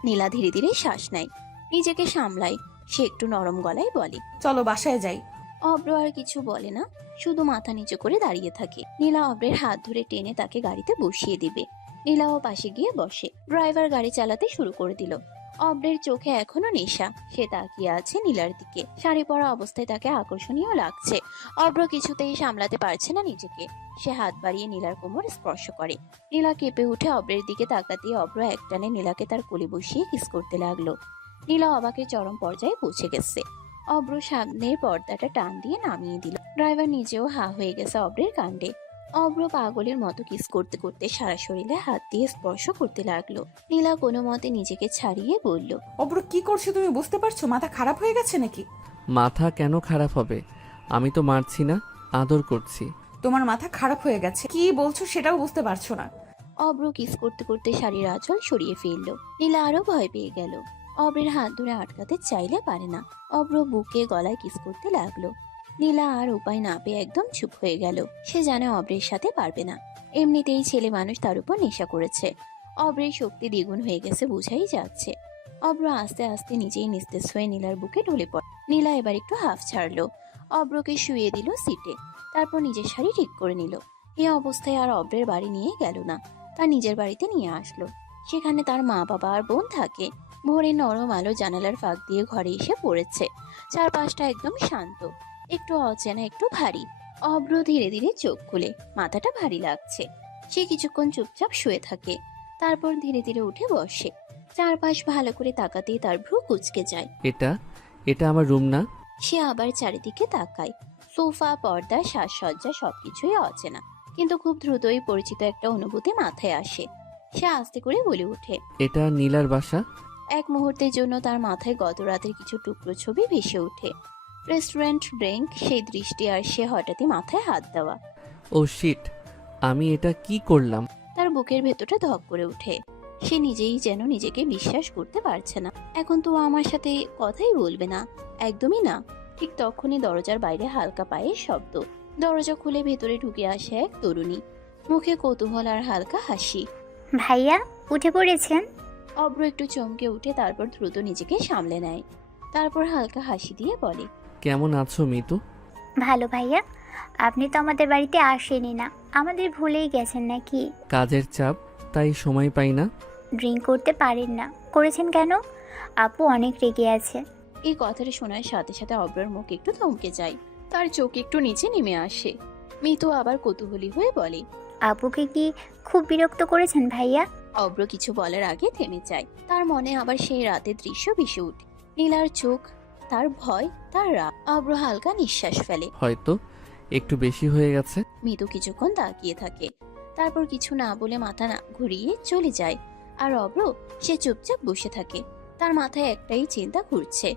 নীলা ধীরে ধীরে শ্বাস নেয়, নিজেকে সামলায়। সে একটু নরম গলায় বলে, চলো বাসায় যাই। অভ্র আর কিছু বলে না, শুধু মাথা নিচু করে দাঁড়িয়ে থাকে। নীলা অভ্রের হাত ধরে টেনে তাকে গাড়িতে বসিয়ে দিবে। নীলাও পাশে গিয়ে বসে। ড্রাইভার গাড়ি চালাতে শুরু করে দিল। অভ্রের চোখে এখনো নেশা, সে তাকিয়ে আছে নীলার দিকে। শাড়ি পরা অবস্থায় তাকে আকর্ষণীয় লাগছে। অভ্র কিছুতেই সামলাতে পারছে না নিজেকে, সে হাত বাড়িয়ে নীলার কোমর স্পর্শ করে। নীলা কেঁপে উঠে অভ্রের দিকে তাকাতেই অভ্র একটানে নীলাকে তার কোলে বসিয়ে কিস করতে লাগলো। নীলা অবাকের চরম পর্যায়ে পৌঁছে গেছে। অভ্র সামনের পর্দাটা টান দিয়ে নামিয়ে দিল। ড্রাইভার নিজেও হা হয়ে গেছে অভ্রের কাণ্ডে। অভ্র পাগলের মতো কিস করতে করতে সারা শরীরে হাত দিয়ে স্পর্শ করতে লাগলো। নীলা কোনো মতে নিজেকে ছাড়িয়ে বলল, অব্র কি করছো তুমি বুঝতে পারছো? মাথা খারাপ হয়ে গেছে নাকি? মাথা কেন খারাপ হবে? আমি তো মারছি না, আদর করছি। তোমার মাথা খারাপ হয়ে গেছে, কি বলছো সেটাও বুঝতে পারছো না। অভ্র কিস করতে করতে শাড়ির আঁচল সরিয়ে ফেললো। নীলা আরো ভয় পেয়ে গেল। অভ্রের হাত ধরে আটকাতে চাইলে পারে না। অভ্র বুকে গলায় কিস করতে লাগলো। নীলা আর উপায় না পেয়ে একদম চুপ হয়ে গেল। সে জানে অভ্রের সাথে পারবে না, এমনিতেই ছেলে মানুষ তার উপর নেশা করেছে। অভ্রের শক্তি দ্বিগুণ হয়ে গেছে, বুঝাই যাচ্ছে। অভ্র আস্তে আস্তে নিজেই নিস্তেজ হয়ে নীলার বুকে ঢলে পড়ে। নীলা এবার একটু হাফ ছাড়লো, অভ্রকে শুয়ে দিল সিটে, তারপর নিজের শাড়ি ঠিক করে নিল। এই অবস্থায় আর অভ্রের বাড়ি নিয়ে গেল না, তার নিজের বাড়িতে নিয়ে আসলো। সেখানে তার মা বাবা আর বোন থাকে। ভোরে নরম আলো জানালার ফাঁক দিয়ে ঘরে এসে পড়েছে। চারপাশটা একদম শান্ত, একটু অচেনা, একটু ভারী। অভ্র ধীরে ধীরে চোখ খুলে, মাথাটা ভারী লাগছে। সে কিছুক্ষণ চুপচাপ শুয়ে থাকে, তারপর ধীরে ধীরে উঠে বসে। চারপাশ ভালো করে তাকাতেই তার ভ্রু কুঁচকে যায়। এটা আমার রুম না? সে আবার চারিদিকে তাকায়। সোফা, পর্দা, সাজসজ্জা সবকিছুই অচেনা, কিন্তু খুব দ্রুতই পরিচিত একটা অনুভূতি মাথায় আসে। সে আস্তে করে বলে ওঠে, এটা নীলার বাসা? এক মুহূর্তের জন্য তার মাথায় গত রাতের কিছু টুকরো ছবি ভেসে ওঠে। রেস্টুরেন্ট, ড্রিঙ্ক, সেই দৃষ্টি, আর সে হঠাৎই মাথায় হাত দেওয়া। ও শিট, আমি এটা কি করলাম? তার বুকের ভেতরটা ধক করে ওঠে। সে নিজেই যেন নিজেকে বিশ্বাস করতে পারছে না। এখন তো ও আমার সাথে কথাই বলবে না, একদমই না। ঠিক তখনই দরজার বাইরে হালকা পায়ের শব্দ। দরজা খুলে ভেতরে ঢুকে আসে এক তরুণী, মুখে কৌতূহল আর হালকা হাসি। ভাইয়া উঠে পড়েছেন? অব্র একটু চমকে উঠে তারপর দ্রুত নিজেকে সামলে নেয়। তারপর হালকা হাসি দিয়ে বলে, কেমন আছো মিতু? ভালো ভাইয়া। আপনি তো আমাদের বাড়িতে আসেনি না, আমাদের ভুলেই গেছেন নাকি? কাজের চাপ, তাই সময় পাই না। ড্রিঙ্ক করতে পারেন না, করেছেন কেন? আপু অনেক রেগে আছে। এই কথাটা শোনার সাথে সাথে অব্রর মুখ একটু থমকে যায়, তার চোখ একটু নিচে নেমে আসে। মিতু আবার কৌতূহলী হয়ে বলে, আপুকে কি খুব বিরক্ত করেছেন ভাইয়া? অব্র কিছু বলার আগে থেমে যায়। তার মনে আবার সেই রাতের দৃশ্য ভেসে ওঠে। নীলার চোখ, তার ভয়, তার রাগ। অব্র হালকা নিঃশ্বাস ফেলে। হয়তো একটু বেশি হয়ে গেছে। মিতু কিছুক্ষণ তাকিয়ে থাকে, তারপর কিছু না বলে মাথা না ঘুরিয়ে চলে যায়। আর অব্র, সে চুপচাপ বসে থাকে। তার মাথায় একটাই চিন্তা ঘুরছে,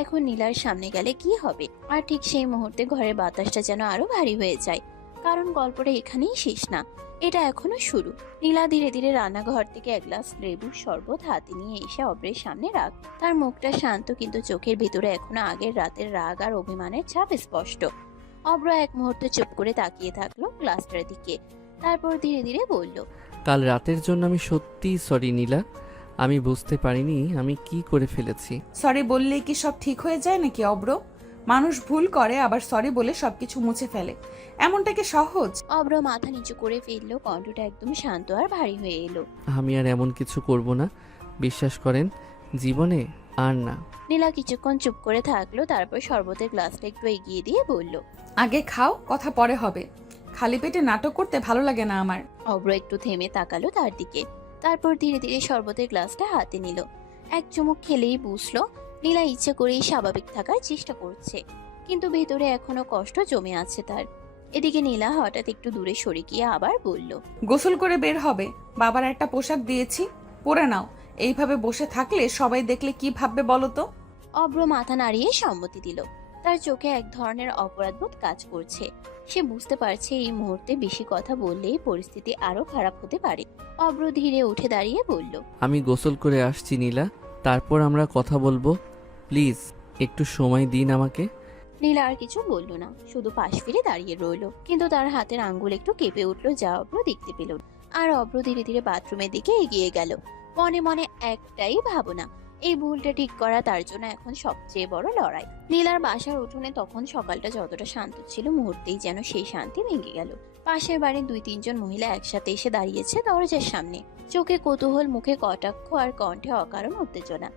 এখন নীলার সামনে গেলে কি হবে। আর ঠিক সেই মুহূর্তে ঘরের বাতাসটা যেন আরো ভারী হয়ে যায়, কারণ গল্পটা এখানেই শেষ না, এটা এখনো শুরু। নীলা ধীরে ধীরে রান্নাঘর থেকে এক গ্লাস লেবুর শরবত হাতে নিয়ে এসে অব্রের সামনে রাখ। তার মুখটা শান্ত, কিন্তু চোখের ভিতরে এখনো আগের রাতের রাগ আর অভিমানের ছাপ স্পষ্ট। অব্র এক মুহূর্তে চুপ করে তাকিয়ে থাকলো গ্লাসটার দিকে, তারপর ধীরে ধীরে বলল, কাল রাতের জন্য আমি সত্যিই সরি নীলা। আমি বুঝতে পারিনি আমি কি করে ফেলেছি। সরি বললেই কি সব ঠিক হয়ে যায় নাকি অব্র? মানুষ ভুল করে আবার সরি বলে সবকিছু মুছে ফেলে, এমনটা কি সহজ? অব্র মাথা নিচু করে ফেললো, কণ্ঠটা একদম শান্ত আর ভারী হয়ে এলো। আমি আর এমন কিছু করব না, বিশ্বাস করেন, জীবনে আর না। নীলা কিছুক্ষণ চুপ করে থাকলো, তারপর শরবতের গ্লাসটা একটু এগিয়ে দিয়ে বলল, আগে খাও, কথা পরে হবে। খালি পেটে নাটক করতে ভালো লাগে না আমার। অব্র একটু থেমে তাকালো তার দিকে, তারপর ধীরে ধীরে শরবতের গ্লাসটা হাতে নিল। এক চুমুক খেলেই বুঝলো নীলা ইচ্ছে করেই স্বাভাবিক থাকার চেষ্টা করছে, কিন্তু ভেতরে এখনো কষ্ট জমে আছে তার। এদিকে নীলা হঠাৎ একটু দূরে সরে গিয়ে আবার বলল, গোসল করে বের হবে, বাবার একটা পোশাক দিয়েছি, পরে নাও। এইভাবে বসে থাকলে সবাই দেখলে কি ভাববে বলো তো? অব্র মাথা নাড়িয়ে সম্মতি দিল। তার চোখে এক ধরনের অপরাধবোধ কাজ করছে। সে বুঝতে পারছে এই মুহূর্তে বেশি কথা বললেই পরিস্থিতি আরো খারাপ হতে পারে। অব্র ধীরে উঠে দাঁড়িয়ে বলল, আমি গোসল করে আসছি নীলা, তারপর আমরা কথা বলবো। প্লিজ একটু সময় দিন আমাকে। নীলা আর কিছু বলল না, শুধু পাশ ফিরে দাঁড়িয়ে রইল। কিন্তু তার হাতের আঙ্গুল একটু কেঁপে উঠলো, যা অব্র দেখতে পেল। আর অব্র ধীরে ধীরে বাথরুমের দিকে এগিয়ে গেল, মনে মনে একটাই ভাবনা, এই ভুলটা ঠিক করা তার জন্য এখন সবচেয়ে বড় লড়াই। নীলার বাসার উঠোনে তখন সকালটা যতটা শান্ত ছিল, মুহূর্তেই যেন সেই শান্তি ভেঙে গেল। পাশের বাড়ির 2-3 জন মহিলা একসাথে এসে দাঁড়িয়েছে দরজার সামনে, চোখে কৌতূহল, মুখে কটাক্ষ আর কণ্ঠে অকারণ উত্তেজনা।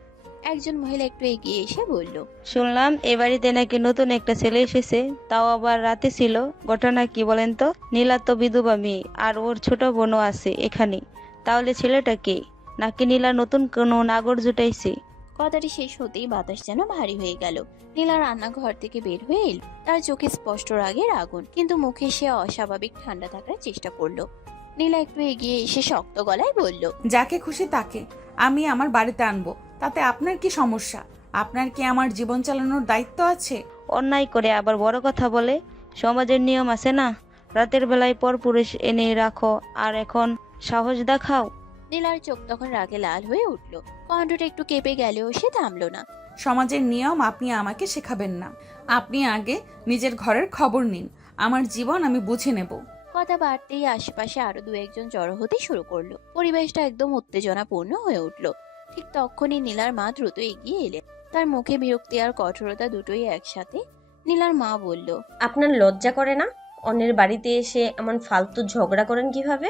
একজন মহিলা একটু এগিয়ে এসে বলল, শুনলাম এ বাড়িতে নাকি নতুন একটা ছেলে এসেছে, তাও আবার রাতে ছিল। ঘটনা কি বলেন তো? নীলা তো বিধবা মেয়ে, আর ওর ছোট বোনও আছে এখানে। তাহলে ছেলেটা কে? নাকি নীলা নতুন কোনো নাগর জুটাইছে? কথাটি শেষ হতেই বাতাস যেন ভারী হয়ে গেল। নীলা রান্নাঘর থেকে বের হয়ে এল, তার চোখে স্পষ্ট রাগের আগুন, কিন্তু মুখে সে অস্বাভাবিক ঠান্ডা থাকার চেষ্টা করলো। নীলা একটু এগিয়ে এসে শক্ত গলায় বলল, যাকে খুশি তাকে আমি আমার বাড়িতে আনবো, তাতে আপনার কি সমস্যা? আপনার কি আমার জীবন চালানোর দায়িত্ব আছে? অন্যায় করে আবার বড় কথা বলে। সমাজের নিয়ম আছে না, রাতের বেলায় পরপুরুষ এনে রাখো, আর এখন সাহস দেখাও। নীলার চোখ তখন রাগে লাল হয়ে উঠল, কণ্ঠটা একটু কেঁপে গেলেও সে থামলো না। সমাজের নিয়ম আপনি আমাকে শেখাবেন না। আপনি আগে নিজের ঘরের খবর নিন, আমার জীবন আমি বুঝে নেব। কথা বাড়তেই আশেপাশে আরো 2-1 জন জড়ো হতে শুরু করলো। পরিবেশটা একদম উত্তেজনাপূর্ণ হয়ে উঠল। ঠিক তখনই নীলার মা দ্রুত এগিয়ে এলেন, তার মুখে বিরক্তি আর কঠোরতা দুটোই একসাথে। নীলার মা বলল, আপনার লজ্জা করে না? অন্যের বাড়িতে এসে এমন ফালতু ঝগড়া করেন কিভাবে?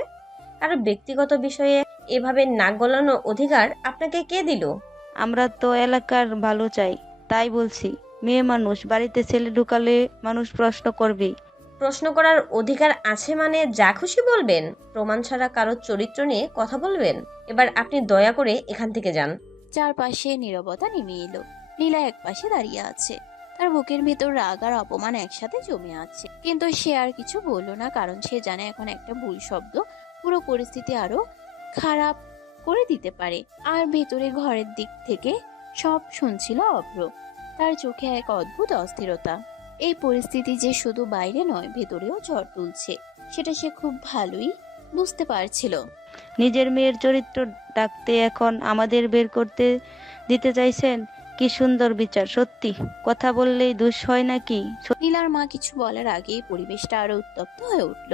আর ব্যক্তিগত বিষয়ে এভাবে নাক গলানো অধিকার আপনাকে কে দিল? আমরা তো এলাকার ভালো চাই, তাই বলছি। মেয়ে মানুষ, বাড়িতে ছেলে ঢুকালে মানুষ প্রশ্ন করবেই। প্রশ্ন করার অধিকার আছে মানে যা খুশি বলবেন? প্রমাণ ছাড়া কারোর চরিত্র নিয়ে কথা বলবেন? এবার আপনি দয়া করে এখান থেকে যান। চারপাশে নীরবতা নেমে এলো। নীলা একপাশে দাঁড়িয়ে আছে, তার বুকের ভেতর রাগ আর অপমান একসাথে জমে আছে, কিন্তু সে আর কিছু বলল না, কারণ সে জানে এখন একটা ভুল শব্দ পুরো পরিস্থিতি আরো খারাপ করে দিতে পারে। আর ভেতরে ঘরের দিক থেকে সব শুনছিল অভ্র, তার চোখে এক অদ্ভুত অস্থিরতা। এই পরিস্থিতি যে শুধু বাইরে নয়, ভেতরেও ঝড় তুলছে, সেটা সে খুব ভালোই বুঝতে পারছিল। নিজের মেয়ের চরিত্র ডাকতে এখন আমাদের বের করতে দিতে চাইছেন? কি সুন্দর বিচার! সত্যি কথা বললেই দোষ হয় নাকি? নীলার মা কিছু বলার আগেই পরিবেশটা আরো উত্তপ্ত হয়ে উঠল।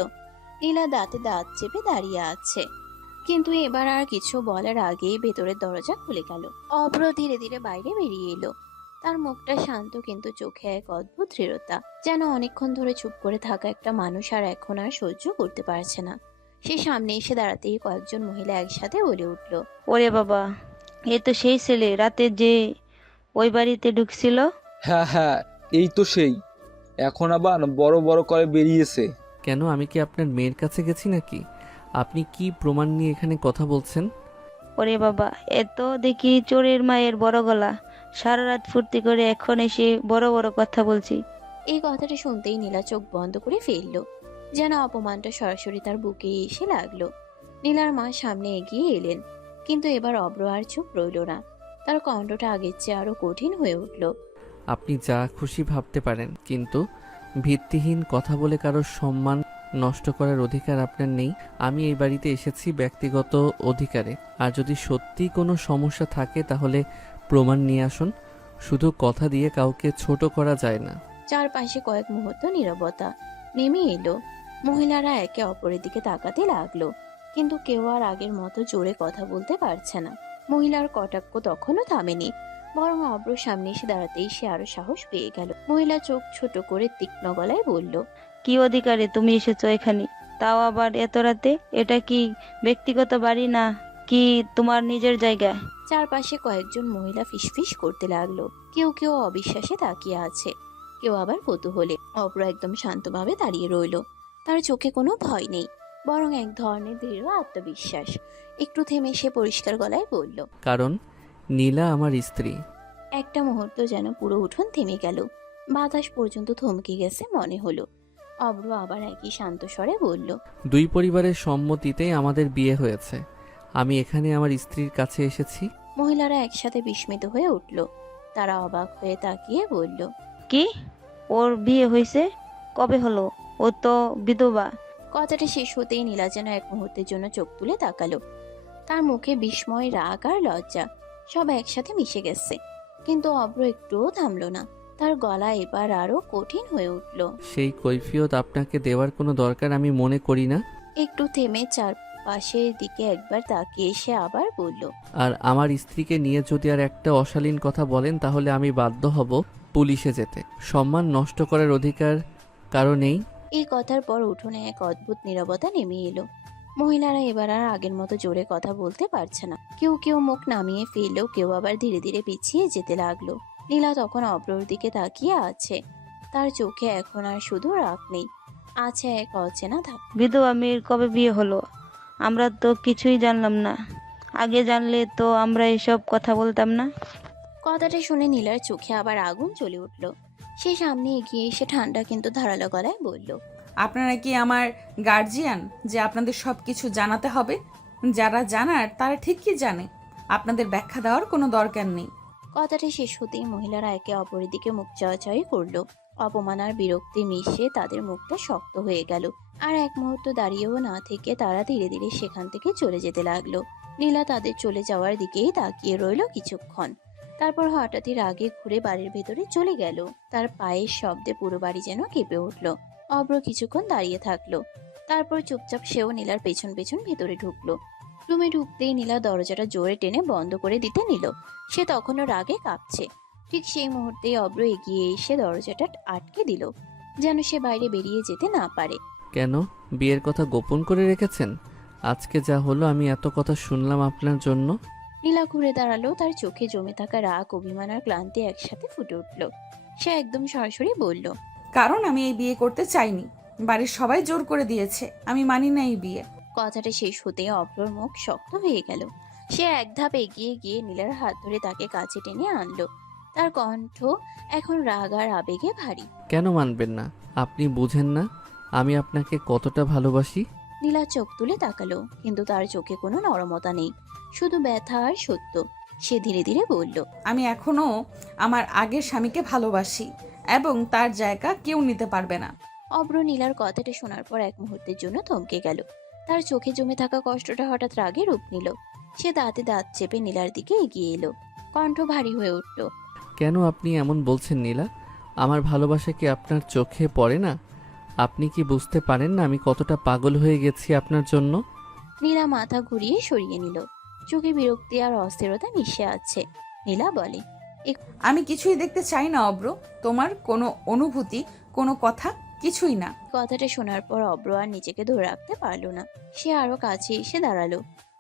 নীলা দাঁতে দাঁত চেপে দাঁড়িয়ে আছে, কিন্তু এবার আর কিছু বলার আগেই ভেতরের দরজা খুলে গেল। অভ্র ধীরে ধীরে বাইরে বেরিয়ে এলো। তার মুখটা শান্ত, কিন্তু চোখে এক অদ্ভুত দৃঢ়তা, যেন অনেকক্ষণ ধরে চুপ করে থাকা একটা মানুষ আর এখন আর সহ্য করতে পারছে না। সে সামনে এসে দাঁড়াতেই কয়েকজন মহিলা একসাথে বলে উঠল, ওরে বাবা, এ তো সেই ছেলে রাতে যে ওই বাড়িতে ঢুকছিল। হ্যাঁ হ্যাঁ, এই তো সেই। এখন আবার বড় বড় করে বেরিয়েছে। কেন, আমি কি আপনার মেয়ের কাছে গেছি নাকি? আপনি কি প্রমাণ নিয়ে এখানে কথা বলছেন? ওরে বাবা, এ তো দেখি চোরের মায়ের বড় গলা। সারা রাত ফুর্তি করে এখন এসে বড় বড় কথা বলছি। এই কথাটা শুনতেই নীলা চোখ বন্ধ করে ফেলল, যেন অপমানটা সরাসরি তার বুকে এসে লাগলো। নীলার মা সামনে এগিয়ে এলেন, কিন্তু এবার অব্র আর চুপ রইল না। তার কণ্ঠটা আগের চেয়ে আরো কঠিন হয়ে উঠল। আপনি যা খুশি ভাবতে পারেন, কিন্তু ভিত্তিহীন কথা বলে কারোর সম্মান নষ্ট করার অধিকার আপনার নেই। আমি এই বাড়িতে এসেছি ব্যক্তিগত অধিকারে, আর যদি সত্যি কোনো সমস্যা থাকে তাহলে প্রমাণ নিয়ে আসুন। শুধু কথা দিয়ে কাউকে ছোট করা যায় না। চারপাশে কয়েক মুহূর্ত নীরবতা নেমে এলো। মহিলারা একে অপরের দিকে তাকাতে লাগলো, কিন্তু কেউ আর আগের মতো জোরে কথা বলতে পারছে না। মহিলার কটাক্ষ তখনও থামেনি, বরং অব্র সামনে এসে দাঁড়াতেই সে আরো সাহস পেয়ে গেল। মহিলা চোখ ছোট করে তীক্ষ্ণ গলায় বলল, কি অধিকারে তুমি এসেছো এখানে, তাও আবার এত রাতে? এটা কি ব্যক্তিগত বাড়ি না কি তোমার নিজের জায়গা? চারপাশে কয়েকজন মহিলা ফিসফিস করতে লাগলো। কেউ কেউ অবিশ্বাসে তাকিয়ে আছে, কেউ আবার কৌতূহলে। অব্র একদম শান্তভাবে দাঁড়িয়ে রইল। তার চোখে কোনো ভয় নেই, বরং এক ধরনের দৃঢ় আত্মবিশ্বাস। একটু থেমে সে পরিষ্কার গলায় বলল, কারণ নীলা আমার স্ত্রী। একটা মুহূর্ত যেন পুরো উঠোন থেমে গেল, বাতাস পর্যন্ত থমকে গেছে মনে হলো। অব্র আবার একই শান্ত স্বরে বলল, দুই পরিবারের সম্মতিতেই আমাদের বিয়ে হয়েছে। আমি এখানে আমার স্ত্রীর কাছে এসেছি। মহিলারা একসাথে বিস্মিত হয়ে উঠল। তারা অবাক হয়ে তাকিয়ে বলল, কি? ওর বিয়ে হয়েছে? কবে হলো? ও তো বিধবা। কথাটা শেষ হতেই নীলা যেন এক মুহূর্তের জন্য চোখ তুলে তাকালো। তার মুখে বিস্ময়, রাগ আর লজ্জা সব একসাথে মিশে গেছে। কিন্তু অব্র একটুও থামলো না। তার গলা এবার আরো কঠিন হয়ে উঠল। সেই কৈফিয়ত আপনাকে দেওয়ার কোনো দরকার আমি মনে করি না। একটু থেমে চারপাশের দিকে একবার তাকিয়ে সে আবার বলল, আর আমার স্ত্রীকে নিয়ে যদি আর একটা অশালীন কথা বলেন তাহলে আমি বাধ্য হব পুলিশে যেতে। সম্মান নষ্ট করার অধিকার কারো নেই। এই কথার পর উঠোনে এক অদ্ভুত নীরবতা নেমে এলো। মহিলারা এবার আর আগের মতো জোরে কথা বলতে পারছে না। কেউ কেউ মুখ নামিয়ে ফেললেও কেউ আবার ধীরে ধীরে পিছিয়ে যেতে লাগলো। নীলা তখন অব্রর দিকে তাকিয়ে আছে। তার চোখে এখন আর শুধু রাগ নেই, আছে এক অচেনা ধাপ। বিধবা মেয়ের কবে বিয়ে হলো? আমরা তো কিছুই জানলাম না। আগে জানলে তো আমরা এসব কথা বলতাম না। কথাটা শুনে নীলার চোখে আবার আগুন জ্বলে উঠল। সে সামনে এগিয়ে এসে ঠান্ডা কিন্তু ধারালো গলায় বলল, আপনারা কি আমার গার্জিয়ান যে আপনাদের সব কিছু জানাতে হবে? যারা জানার তারা ঠিক কি জানে, আপনাদের ব্যাখ্যা দেওয়ার কোনো দরকার নেই। কথাটা শেষ হতেই মহিলারা একে অপরের দিকে মুখ চাওয়াচাওয়ি করলো। অপমান আর বিরক্তি মিশে তাদের মুখটা শক্ত হয়ে গেল। আর এক মুহূর্ত দাঁড়িয়েও না থেকে তারা ধীরে ধীরে সেখান থেকে চলে যেতে লাগলো। নীলা তাদের চলে যাওয়ার দিকেই তাকিয়ে রইল কিছুক্ষণ। তারপর হঠাৎই রাগে ঘুরে বাড়ির ভেতরে চলে গেল। তার পায়ের শব্দে পুরো বাড়ি যেন কেঁপে উঠল। অব্র কিছুক্ষণ দাঁড়িয়ে থাকলো, তারপর চুপচাপ সেও নীলার পেছন পেছন ভেতরে ঢুকলো। রুমে ঢুকতেই নীলা দরজাটা জোরে টেনে বন্ধ করে দিতে নিল। সে তখনও রাগে কাঁপছে। ঠিক সেই মুহূর্তেই অব্র এগিয়ে এসে দরজাটা আটকে দিল, যেন সে বাইরে বেরিয়ে যেতে না পারে। কেন বিয়ের কথা গোপন করে রেখেছেন? আজকে যা হলো, আমি এত কথা শুনলাম আপনার জন্য। নীলা ঘুরে দাঁড়ালো, তার চোখে জমে থাকা রাগ, অভিমান আর ক্লান্তি একসাথে ফুটে উঠল। সে একদম সরাসরি বলল, কারণ আমি এই বিয়ে করতে চাইনি, বাড়ির সবাই জোর করে দিয়েছে, আমি মানি না এই বিয়ে। কথাটা শেষ হতে অব্রর মুখ শক্ত হয়ে গেল। সে এক ধাপ এগিয়ে গিয়ে নীলার হাত ধরে তাকে কাছে টেনে আনলো। তার কণ্ঠ এখন রাগ আর আবেগে ভারী। কেন মানবেন না? আপনি বুঝেন না আমি আপনাকে কতটা ভালোবাসি? নীলা চোখ তুলে তাকালো, কিন্তু তার চোখে কোনো নরমতা নেই, শুধু ব্যথা আর সত্য। সে ধীরে ধীরে বলল, আমি এখনো আমার আগের স্বামীকে ভালোবাসি এবং তার জায়গা কেউ নিতে পারবে না। অব্র নীলার কথাটা শোনার পর এক মুহূর্তের জন্য থমকে গেল। তার চোখে জমে থাকা কষ্টটা হঠাৎ রাগে রূপ নিল। সে দাঁতে দাঁত চেপে নীলার দিকে এগিয়ে এলো। কণ্ঠ ভারী হয়ে উঠল। কেন আপনি এমন বলছেন নীলা? আমার ভালোবাসা কি আপনার চোখে পড়ে না? আপনি কি বুঝতে পারেন না আমি কতটা পাগল হয়ে গেছি আপনার জন্য? নীলা মাথা ঘুরিয়ে সরিয়ে নিল। চোখে বিরক্তি আর অস্থিরতা মিশে আছে। নীলা বলে, আমি কিছুই দেখতে চাই না অব্র, তোমার কোনো অনুভূতি, কোনো কথা, কিছুই না। কথাটা শোনার পর অব্র আর নিজেকে ধরে রাখতে পারল না। সে আরো কাছে এসে দাঁড়ালো।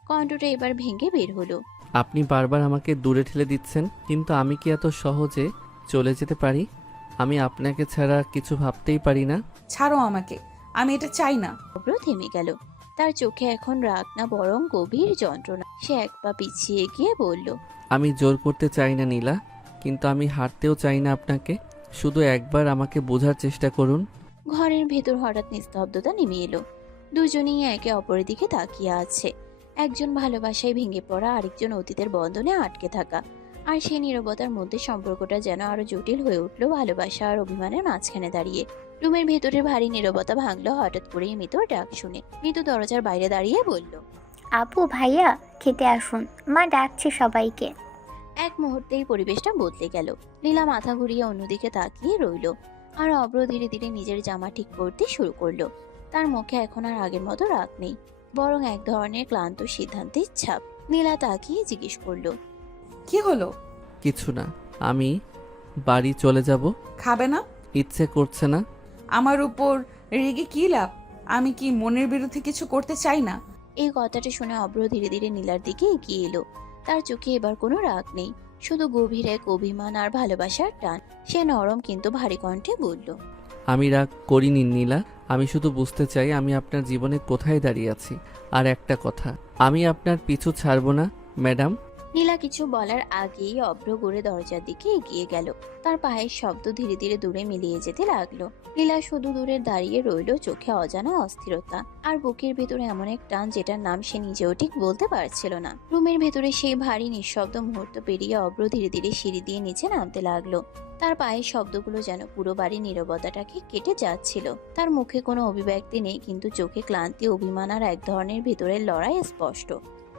কণ্ঠটা এবার ভেঙে বের হলো। আপনি বারবার আমাকে দূরে ঠেলে দিচ্ছেন, কিন্তু আমি কি এত সহজে চলে যেতে পারি? আমি আপনাকে ছাড়া কিছু ভাবতেই পারি না। ছাড়ো আমাকে, আমি এটা চাই না। অব্র থেমে গেল। তার চোখে এখন রাগ না, বরং গভীর যন্ত্রণা। সে এক পা পিছিয়ে গিয়ে বলল, আমি জোর করতে চাই না নীলা, কিন্তু আমি হারতেও চাই না আপনাকে। শুধু একবার আমাকে বোঝার চেষ্টা করুন। ঘরের ভেতর হঠাৎ নিস্তব্ধতা নেমে এলো। দুজনেই একে অপরের দিকে তাকিয়ে আছে। একজন ভালোবাসায় ভেঙে পড়া, আরেকজন অতীতের বন্ধনে আটকে থাকা। আর সেই নীরবতার মধ্যে সম্পর্কটা যেন আরো জটিল হয়ে উঠলো ভালোবাসা আর অভিমানের মাঝখানে দাঁড়িয়ে। রুমের ভেতরের ভারী নীরবতা ভাঙলো হঠাৎ করেই মিতুর ডাক শুনে। মিতু দরজার বাইরে দাঁড়িয়ে বলল, আপু ভাইয়া খেতে আসুন, মা ডাকছে সবাইকে। এক মুহূর্তেই পরিবেশটা বদলে গেল। নীলা মাথা ঘুরিয়ে অন্যদিকে তাকিয়ে রইল। আর অব্র ধীরে ধীরে নিজের জামা ঠিক করতে শুরু করলো। তার মুখে এখন আর আগের মতো রাগ নেই, বরং এক ধরনের ক্লান্ত সিদ্ধান্তের ছাপ। নীলা তাকিয়ে জিজ্ঞেস করলো, কি হলো? কিছু না, আমি বাড়ি চলে যাব। খাবে না? ইচ্ছে করছে না। আমার উপর রেগে কি লাভ? আমি কি মনের বিরুদ্ধে কিছু করতে চাই না? এই কথাটা শুনে অব্র ধীরে ধীরে নীলার দিকে এগিয়ে এলো। তার চোখে এবার কোনো রাগ নেই, শুধু গভীর এক অভিমান আর ভালোবাসার টান। সে নরম কিন্তু ভারী কণ্ঠে বলল, আমি রাগ করিনি নীলা, আমি শুধু বুঝতে চাই আমি আপনার জীবনে কোথায় দাঁড়িয়ে আছি। আর একটা কথা, আমি আপনার পিছু ছাড়ব না ম্যাডাম। নীলা কিছু বলার আগেই অব্র গড়ে দরজার দিকে এগিয়ে গেল। তার পায়ের শব্দ ধীরে ধীরে দূরে মিলিয়ে যেতে লাগলো। নীলা শুধু দূরে দাঁড়িয়ে রইল, চোখে অজানা অস্থিরতা আর বুকের ভেতরে এমন এক টান যেটার নাম সে নিজেও ঠিক বলতে পারছিল না। রুমের ভেতরে সেই ভারী নিঃশব্দ মুহূর্ত পেরিয়ে অব্র ধীরে ধীরে সিঁড়ি দিয়ে নিচে নামতে লাগলো। তার পায়ের শব্দগুলো যেন পুরো বাড়ির নীরবতাটাকে কেটে যাচ্ছিল। তার মুখে কোনো অভিব্যক্তি নেই, কিন্তু চোখে ক্লান্তি, অভিমান আর এক ধরনের ভেতরের লড়াই স্পষ্ট।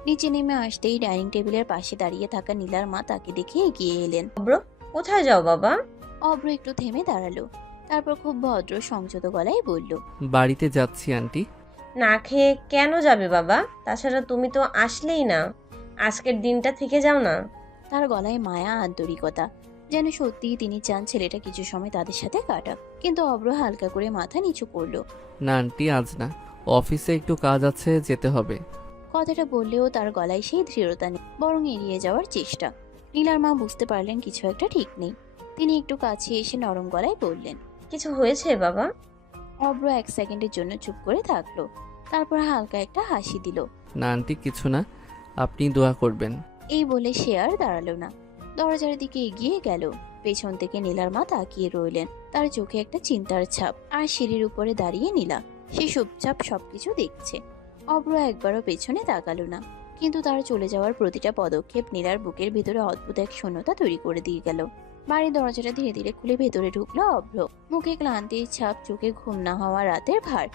নিচে নেমে আসতেই ডাইনিং টেবিলের পাশে দাঁড়িয়ে থাকা নীলার মা তাকে দেখে এগিয়ে এলেন। অব্র, কোথায় যাও বাবা? অব্র একটু থেমে দাঁড়ালো। তারপর খুব ভদ্র সংযত গলায় বলল, বাড়িতে যাচ্ছি আন্টি। না খেয়ে কেন যাবে বাবা? তাছাড়া তুমি তো আসলেই না, আজকের দিনটা থেকে যাও না। তার গলায় মায়া, আন্তরিকতা, যেন সত্যিই তিনি চান ছেলেটা কিছু সময় তাদের সাথে কাটাক। কিন্তু অব্র হালকা করে মাথা নিচু করলো। না আন্টি, আজ না, অফিসে একটু কাজ আছে, যেতে হবে। কথাটা বললেও তার গলায় সেই দৃঢ়তা নেই, বরং এড়িয়ে যাওয়ার চেষ্টা। নীলার মা বুঝতে পারলেন কিছু একটা ঠিক নেই। তিনি একটু কাছে এসে নরম গলায় বললেন, কিছু হয়েছে বাবা? অব্র এক সেকেন্ডের জন্য চুপ করে থাকলো। তারপর হালকা একটা হাসি দিল। না আন্টি, কিছু না, আপনি দোয়া করবেন। এই বলে সে আর দাঁড়ালো না, দরজার দিকে এগিয়ে গেল। পেছন থেকে নীলার মা তাকিয়ে রইলেন, তার চোখে একটা চিন্তার ছাপ। আর সিঁড়ির উপরে দাঁড়িয়ে নীলা, সে চুপচাপ সবকিছু দেখছে। অব্র একবারও পেছনে তাকালো না, কিন্তু তার চলে যাওয়ার প্রতিটা পদক্ষেপ নীলার বুকের ভিতরে অদ্ভুত এক শূন্যতা তৈরি করে দিয়ে গেল। বাড়ির দরজাটা ধীরে ধীরে খুলে ভেতরে ঢুকলো অভ্র। মুখে ক্লান্তির ছাপ, চোখে ঘুম না হওয়া রাতের ভার,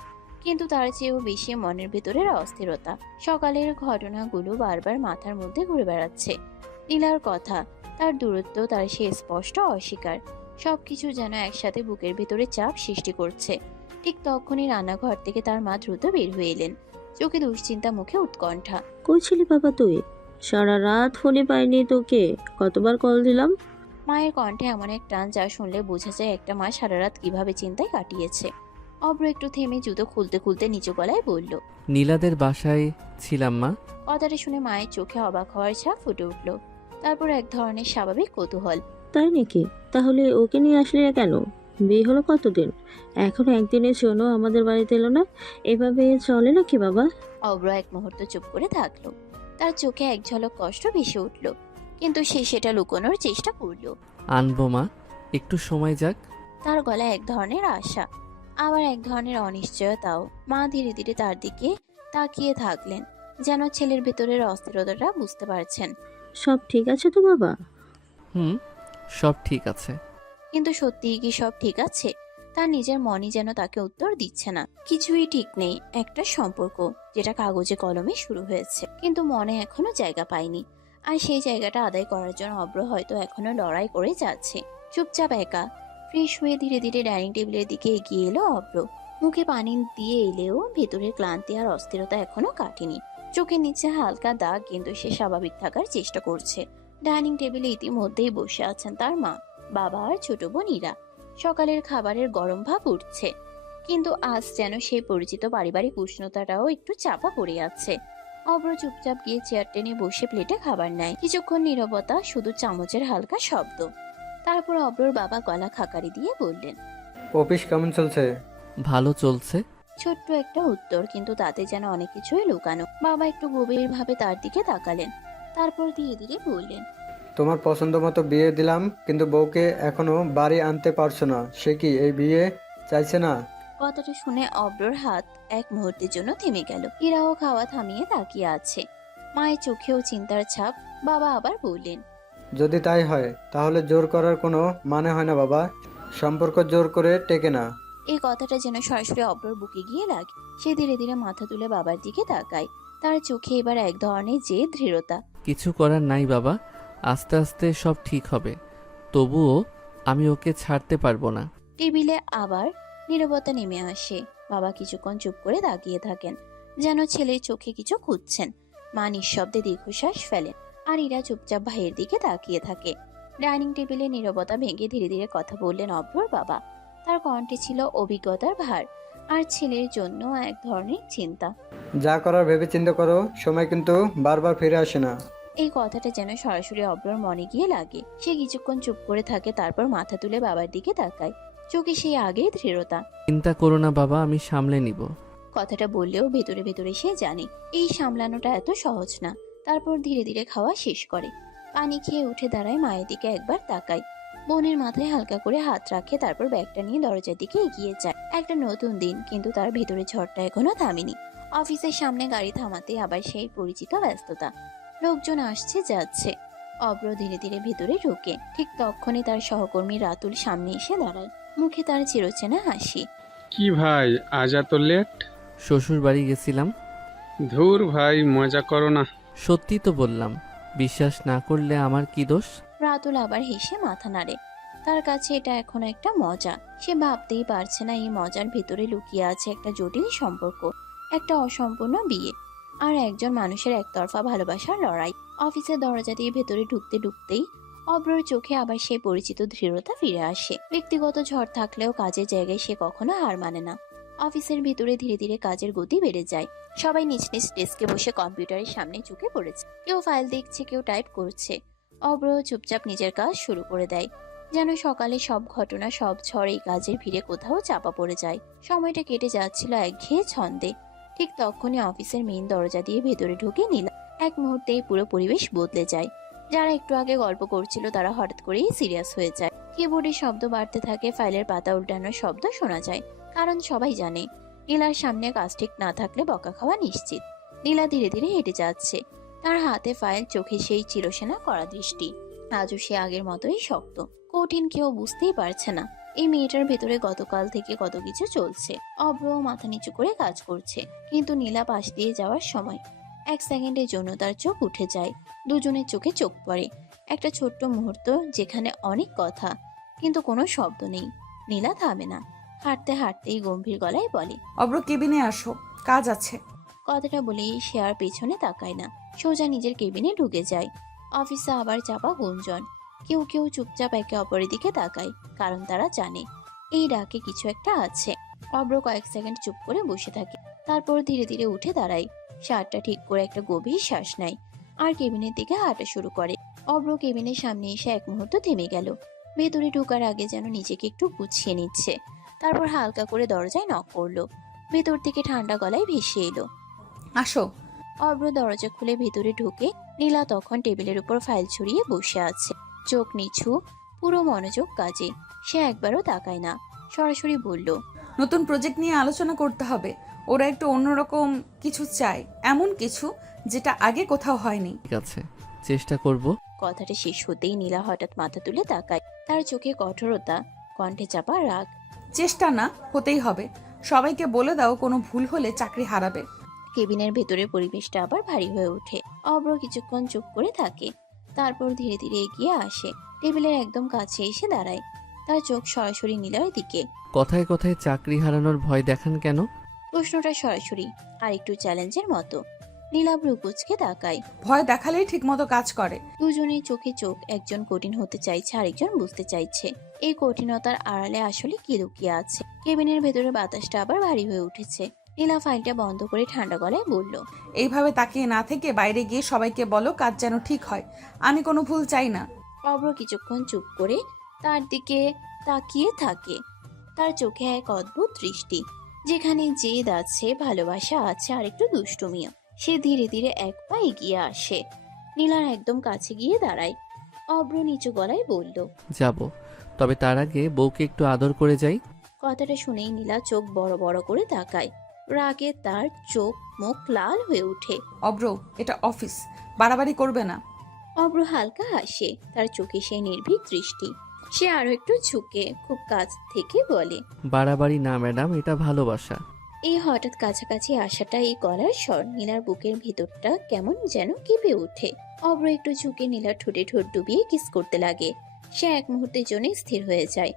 কিন্তু তার চেয়েও বেশি মনের ভেতরের অস্থিরতা। সকালের ঘটনাগুলো বারবার মাথার মধ্যে ঘুরে বেড়াচ্ছে। নীলার কথা, তার দূরত্ব, তার সে স্পষ্ট অস্বীকার, সবকিছু যেন একসাথে বুকের ভেতরে চাপ সৃষ্টি করছে। ঠিক তখনই রান্নাঘর থেকে তার মা দ্রুত বের হয়ে এলেন, চোখে দুশ্চিন্তা, মুখে উৎকণ্ঠা। কই ছিলি বাবা তুই? সারা রাত ফোনে পাইনি তোকে, কতবার কল দিলাম। মায়ের কণ্ঠে এমন এক টান যা শুনলে বোঝা যায় একটা মা সারা রাত কিভাবে চিন্তায় কাটিয়েছে। অব্র একটু থেমে জুতো খুলতে খুলতে নিচু গলায় বলল, নীলাদের বাসায় ছিলাম মা। কথাটা শুনে মায়ের চোখে অবাক হওয়ার ছাপ ফুটে উঠল। তারপর এক ধরনের স্বাভাবিক কৌতূহল। তাই নাকি? তাহলে ওকে নিয়ে আসলি না কেন? বিয়ে হলো কতদিন, এখনো একদিনের জন্য আমাদের বাড়িতে এলো না? এভাবে চলে নাকি বাবা? অব্র এক মুহূর্ত চুপ করে থাকলো। তার চোখে এক ঝলক কষ্ট ভেসে উঠল, কিন্তু সে সেটা লুকোনোর চেষ্টা করলো। আনবো মা, একটু সময় যাক। তার গলায় এক ধরনের আশা, আবার এক ধরনের অনিশ্চয়তাও। মা ধীরে ধীরে তার দিকে তাকিয়ে থাকলেন, যেন ছেলের ভেতরের অস্থিরতাটা বুঝতে পারছেন। সব ঠিক আছে তো বাবা? সব ঠিক আছে। কিন্তু সত্যিই কি সব ঠিক আছে? তার নিজের মনই যেন তাকে উত্তর দিচ্ছে না। কিছুই ঠিক নেই, একটা সম্পর্ক যেটা কাগজে কলমে শুরু হয়েছে কিন্তু মনে এখনো জায়গা পায়নি। আর সেই জায়গাটা আদায় করার জন্য অব্র হয়তো এখনো লড়াই করে যাচ্ছে। চুপচাপ একা ফ্রেশ হয়ে ধীরে ধীরে ডাইনিং টেবিলের দিকে এগিয়ে এলো অব্র। মুখে পানি দিয়ে এলেও ভেতরের ক্লান্তি আর অস্থিরতা এখনো কাটেনি। চোখের নিচে হালকা দাগ, কিন্তু সে স্বাভাবিক থাকার চেষ্টা করছে। ডাইনিং টেবিলে ইতিমধ্যেই বসে আছেন তার মা, বাবা আর ছোট বোন ইরা। সকালের খাবারের গরম ভাব উঠছে, কিন্তু আজ যেন সেই পরিচিত পারিবারিক উষ্ণতাটাও একটু চাপা পড়ে আছে। অব্র চুপচাপ গিয়ে চেয়ার টেনে বসে প্লেটে খাবার নেয়। কিছুক্ষণ নীরবতা, শুধু চামচের হালকা শব্দ। তারপর অব্রর বাবা গলা খাকারি দিয়ে বললেন, অফিস কেমন চলছে? ভালো চলছে। ছোট্ট একটা উত্তর, কিন্তু তাতে যেন অনেক কিছুই লুকানো। বাবা একটু গভীরভাবে তার দিকে তাকালেন, তারপর ধীরে ধীরে বললেন, তোমার পছন্দ মতো বিয়ে দিলাম, কিন্তু বউকে এখনো বাড়ি আনতে পারছো না। সে কি এই বিয়ে চাইছে না? কথাটা শুনে অব্রর হাত এক মুহূর্তের জন্য থেমে গেল। ইরাও খাওয়া থামিয়ে তাকিয়ে আছে, মায়ের চোখেও চিন্তার ছাপ। বাবা আবার বললেন, যদি তাই হয় তাহলে জোর করার কোনো মানে হয় না বাবা। সম্পর্ক জোর করে টেকে না। এই কথাটা যেন সরাসরি অব্রর বুকে গিয়ে লাগে। সে ধীরে ধীরে মাথা তুলে বাবার দিকে তাকায়। তার চোখে এবার এক ধরনের যে দৃঢ়তা। কিছু করার নাই বাবা, আস্তে আস্তে সব ঠিক হবে। তবুও আমি ওকে ছাড়তে পারবো না। টেবিলে আবার নীরবতা নেমে আসে। বাবা কিছুক্ষণ চুপ করে তাকিয়ে থাকেন, যেন ছেলের চোখে কিছু খুঁজছেন। মা নিঃশব্দে দীর্ঘশ্বাস ফেলেন, আর ইরা চুপচাপ ভাইয়ের দিকে তাকিয়ে থাকে। ডাইনিং টেবিলে নীরবতা ভেঙে ধীরে ধীরে কথা বললেন অব্রর বাবা। তার কণ্ঠে ছিল অভিজ্ঞতার ভার, আর ছেলের জন্য এক ধরনের চিন্তা। যা করার ভেবে চিন্তা করো, সময় কিন্তু বারবার ফিরে আসে না। এই কথাটা যেন সরাসরি অব্রর মনে গিয়ে লাগে। সে কিছুক্ষণ চুপ করে থাকে, তারপর মাথা তুলে বাবার দিকে তাকায়, চোখে সেই আগের দৃঢ়তা। চিন্তা করো না বাবা, আমি সামলে নিব। কথাটা বললেও ভেতরে ভেতরে সে জানে এই সামলানোটা এত সহজ না। তারপর ধীরে ধীরে খাওয়া শেষ করে পানি খেয়ে উঠে দাঁড়ায়, মায়ের দিকে একবার তাকায়, বোনের মাথায় হালকা করে হাত রাখে, তারপর ব্যাগটা নিয়ে দরজার দিকে এগিয়ে যায়। একটা নতুন দিন, কিন্তু তার ভেতরে ঝড়টা এখনো থামেনি। অফিসের সামনে গাড়ি থামাতে আবার সেই পরিচিত ব্যস্ততা, লোকজন আসছে যাচ্ছে। অব্র ধীরে ধীরে ভেতরে ঢোকে, ঠিক তখনই তার সহকর্মী রাতুল সামনে এসে দাঁড়ায়, মুখে তার চিরচেনা হাসি। কি ভাই, আজ এত লেট? শ্বশুর বাড়ি গেছিলাম। ধুর ভাই, মজা করো না। সত্যি তো বললাম, বিশ্বাস না করলে আমার কি দোষ? রাতুল আবার হেসে মাথা নাড়ে। তার কাছে এটা এখনো একটা মজা। সে ভাবতেই পারছে না এই মজার ভেতরে লুকিয়ে আছে একটা জটিল সম্পর্ক, একটা অসম্পূর্ণ বিয়ে, আর একজন মানুষের একতরফা ভালোবাসার লড়াই। অফিসের দরজা দিয়ে ভেতরে ঢুকতে ঢুকতেই অব্রর চোখে আবার সেই পরিচিত দৃঢ়তা ফিরে আসে। ব্যক্তিগত ঝড় থাকলেও কাজের জায়গায় সে কখনো হার মানে না। অফিসের ভিতরে ধীরে ধীরে কাজের গতি বেড়ে যায়। সবাই নিজ নিজ ডেস্কে বসে কম্পিউটারের সামনে ঝুঁকে পড়েছে। কেউ ফাইল দেখছে, কেউ টাইপ করছে। অব্র চুপচাপ নিজের কাজ শুরু করে দেয়, যেন সকালে সব ঘটনা, সব ঝড় এই কাজের ভিড়ে কোথাও চাপা পড়ে যায়। সময়টা কেটে যাচ্ছিল একঘেয়ে ছন্দে। ঠিক তখনই অফিসের মেইন দরজা দিয়ে ভেতরে ঢুকে নীলা। এক মুহূর্তেই পুরো পরিবেশ বদলে যায়। যারা একটু আগে গল্প করছিল তারা হঠাৎ করেই সিরিয়াস হয়ে যায়। কিবোর্ডের শব্দ বাড়তে থাকে, ফাইলের পাতা উল্টানোর শব্দ শোনা যায়। কারণ সবাই জানে নীলার সামনে কাজ ঠিক না থাকলে বকা খাওয়া নিশ্চিত। নীলা ধীরে ধীরে হেঁটে যাচ্ছে, তার হাতে ফাইল, চোখে সেই চিরসেনা করা দৃষ্টি। আজও সে আগের মতোই শক্ত, কঠিন। কেউ বুঝতেই পারছে না এই মেয়েটার ভেতরে গতকাল থেকে কত কিছু চলছে। অব্র মাথা নিচু করে কাজ করছে, কিন্তু নীলা পাশ দিয়ে যাওয়ার সময় এক সেকেন্ডের জন্য তার চোখ উঠে যায়। দুজনের চোখে চোখ পড়ে। একটা ছোট্ট মুহূর্ত যেখানে অনেক কথা কিন্তু কোনো শব্দ নেই। নীলা থামে না, হাঁটতে হাঁটতেই গম্ভীর গলায় বলে, অব্র কেবিনে আসো, কাজ আছে। কথাটা বলেই সে আর পেছনে তাকায় না, সোজা নিজের কেবিনে ঢুকে যায়। অফিসে আবার চাপা গুঞ্জন। কেউ কেউ চুপচাপ একে অপরের দিকে তাকায়, কারণ তারা জানে এই ডাকে কিছু একটা আছে। অব্র কয়েক সেকেন্ড চুপ করে বসে থাকে, তারপর ধীরে ধীরে উঠে দাঁড়ায়, শার্টটা ঠিক করে একটা গভীর শ্বাস নেয়, আর কেবিনের দিকে হাঁটা শুরু করে। অব্র কেবিনের সামনে এসে এক মুহূর্ত থেমে গেল। ভেতরে ঢোকার আগে যেন নিজেকে একটু গুছিয়ে নিচ্ছে। তারপর হালকা করে দরজায় নক করলো। ভেতর থেকে ঠান্ডা গলায় ভেসে এলো, আসো। অব্র দরজা খুলে ভেতরে ঢুকে নীলা তখন টেবিলের উপর ফাইল ছড়িয়ে বসে আছে, চোখ নিচু, পুরো মনোযোগ কাজে। সে একবারও তাকায় না, সরাসরি বলল, নতুন প্রজেক্ট নিয়ে আলোচনা করতে হবে। ওরা একটু অন্যরকম কিছু চায়, এমন কিছু যেটা আগে কোথাও হয়নি। ঠিক আছে, চেষ্টা করব। কথাটা শেষ হতেই নীলা হঠাৎ মাথা তুলে তাকায়। তার চোখে কঠোরতা, কণ্ঠে চাপা রাগ। চেষ্টা না হতেই হবে। সবাইকে বলে দাও কোনো ভুল হলে চাকরি হারাবে। কেবিনের ভেতরের পরিবেশটা আবার ভারী হয়ে ওঠে। অব্র কিছুক্ষণ চুপ করে থাকে, তারপর ধীরে ধীরে এগিয়ে আসে, টেবিলের একদম কাছে এসে দাঁড়ায়। তার চোখ সরাসরি নীলার দিকে। কথায় কথায় চাকরি হারানোর ভয় দেখান কেন? প্রশ্নটা সরাসরি আর একটু চ্যালেঞ্জের মতো। নীলা ভ্রু কুঁচকে তাকায়। ভয় দেখালেই ঠিকমতো কাজ করে। দুজনের চোখে চোখ, একজন কঠিন হতে চাইছে, আরেকজন বুঝতে চাইছে এই কঠিনতার আড়ালে আসলে কি লুকিয়ে আছে। কেবিনের ভেতরে বাতাসটা আবার ভারী হয়ে উঠেছে। নীলা ফাইলটা বন্ধ করে ঠান্ডা গলায় বলল, এইভাবে তাকিয়ে না থেকে বাইরে গিয়ে সবাইকে বলো কাজ যেন ঠিক হয়। আমি কোনো ভুল চাই না। অব্র কিছুক্ষণ চুপ করে তার দিকে তাকিয়ে থাকে। তার চোখে এক অদ্ভুত দৃষ্টি, যেখানে জেদ আছে, ভালোবাসা আছে, আর একটু দুষ্টুমিও। সে ধীরে ধীরে এক পা এগিয়ে আসে, নীলার একদম কাছে গিয়ে দাঁড়ায়। অব্র নিচু গলায় বলল, যাব, তবে তার আগে বউকে একটু আদর করে যাই। কথাটা শুনেই নীলা চোখ বড় বড় করে তাকায়। রাগে তার চোখ মুখ লাল হয়ে ওঠে। অব্র, এটা অফিস, বাড়াবাড়ি করবে না। অব্র হালকা হাসে, তার চোখে সেই নির্ভীক দৃষ্টি। সে আরো একটু ঝুঁকে খুব কাছ থেকে বলে, বাড়াবাড়ি না ম্যাডাম, এটা ভালোবাসা। এই হঠাৎ কাছাকাছি আসাটা, এই গলার স্বর, নীলার বুকের ভিতরটা কেমন যেন কেঁপে ওঠে। অব্র একটু ঝুঁকে নীলার ঠোঁটে ঠোঁট ডুবিয়ে কিস করতে লাগে। সে এক মুহূর্তের জন্য স্থির হয়ে যায়।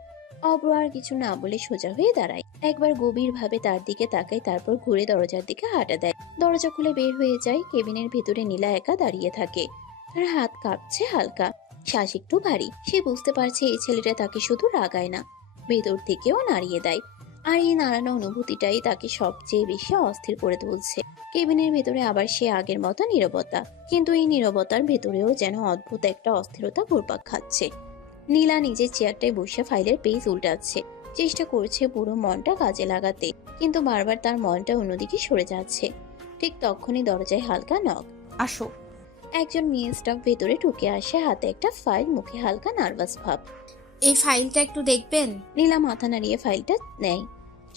অব্র আর কিছু না বলে সোজা হয়ে দাঁড়ায়, একবার গভীরভাবে তার দিকে তাকায়, তারপর ঘুরে দরজার দিকে হাঁটা দেয়। দরজা খুলে বের হয়ে যায়। কেবিনের ভেতরে নীলা একা দাঁড়িয়ে থাকে। তার হাত কাঁপছে হালকা, শ্বাস একটু ভারী। সে বুঝতে পারছে এই ছেলেটা তাকে শুধু রাগায় না, ভেতর থেকেও নাড়িয়ে দেয়। আর এই নাড়ানো অনুভূতিটাই তাকে সবচেয়ে বেশি অস্থির করে তুলছে। কেবিনের ভেতরে আবার সে আগের মতো নীরবতা, কিন্তু এই নীরবতার ভেতরেও যেন অদ্ভুত একটা অস্থিরতা ঘুরপাক খাচ্ছে। নীলা নিজের চেয়ারটায় বসে ফাইলের পেজ উল্টাচ্ছে, চেষ্টা করছে পুরো মনটা কাজে লাগাতে, কিন্তু বারবার তার মনটা অন্যদিকে সরে যাচ্ছে। ঠিক তখনই দরজায় হালকা নক। আসো। একজন মেয়ে স্টাফ ভেতরে ঢুকে আসে, হাতে একটা ফাইল, মুখে হালকা নার্ভাস ভাব। এই ফাইলটা একটু দেখবেন? নীলা মাথা নাড়িয়ে ফাইলটা নেয়,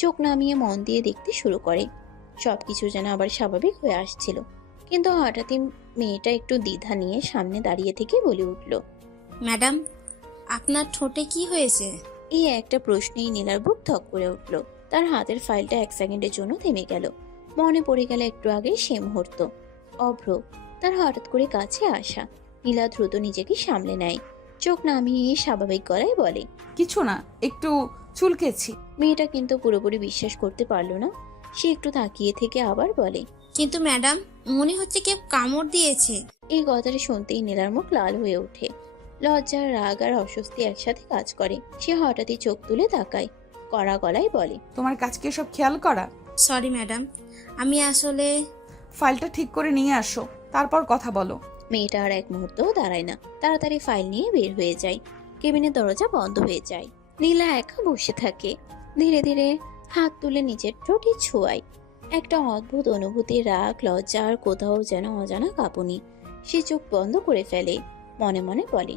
চোখ নামিয়ে মন দিয়ে দেখতে শুরু করে। সবকিছু যেন আবার স্বাভাবিক হয়ে আসছিল, কিন্তু হঠাৎই মেয়েটা একটু দ্বিধা নিয়ে সামনে দাঁড়িয়ে থেকে বলে উঠল, ম্যাডাম, আপনার ঠোঁটে কি হয়েছে? এই একটা প্রশ্নেই নীলার বুক ধক করে উঠল। তার হাতের ফাইলটা এক সেকেন্ডের জন্য থেমে গেল। মনে পড়ে গেল একটু আগে সে মুহূর্ত, অভ্র, তার হঠাৎ করে কাছে আসা। নীলা দ্রুত নিজেকে সামলে নেয়, চোখ নামিয়ে স্বাভাবিক গলায় বলে, কিছু না, একটু চুলকেছি। মেয়েটা কিন্তু পুরোপুরি বিশ্বাস করতে পারলো না। সে একটু তাকিয়ে থেকে আবার বলে, কিন্তু ম্যাডাম, মনে হচ্ছে কেউ কামড় দিয়েছে। এই কথাটা শুনতেই নীলার মুখ লাল হয়ে ওঠে। লজ্জা, রাগ আর অস্বস্তি একসাথে কাজ করে। সে হঠাৎই চোখ তুলে তাকায়, কড়া গলায় বলে, তোমার কাজ কি সব খেয়াল করা? সরি ম্যাডাম, আমি আসলে... ফাইলটা ঠিক করে নিয়ে আসো, তারপর কথা বলো। মেয়েটা আর এক মুহূর্তও দাঁড়ায় না, তাড়াতাড়ি ফাইল নিয়ে বের হয়ে যায়। কেবিনের দরজা বন্ধ হয়ে যায়। নীলা একা বসে থাকে, ধীরে ধীরে হাত তুলে নিজের ঠোঁটে ছোঁয়ায়। একটা অদ্ভুত অনুভূতি, রাগ, লজ্জা আর কোথাও যেন অজানা কাঁপুনি। সে চোখ বন্ধ করে ফেলে, মনে মনে বলে,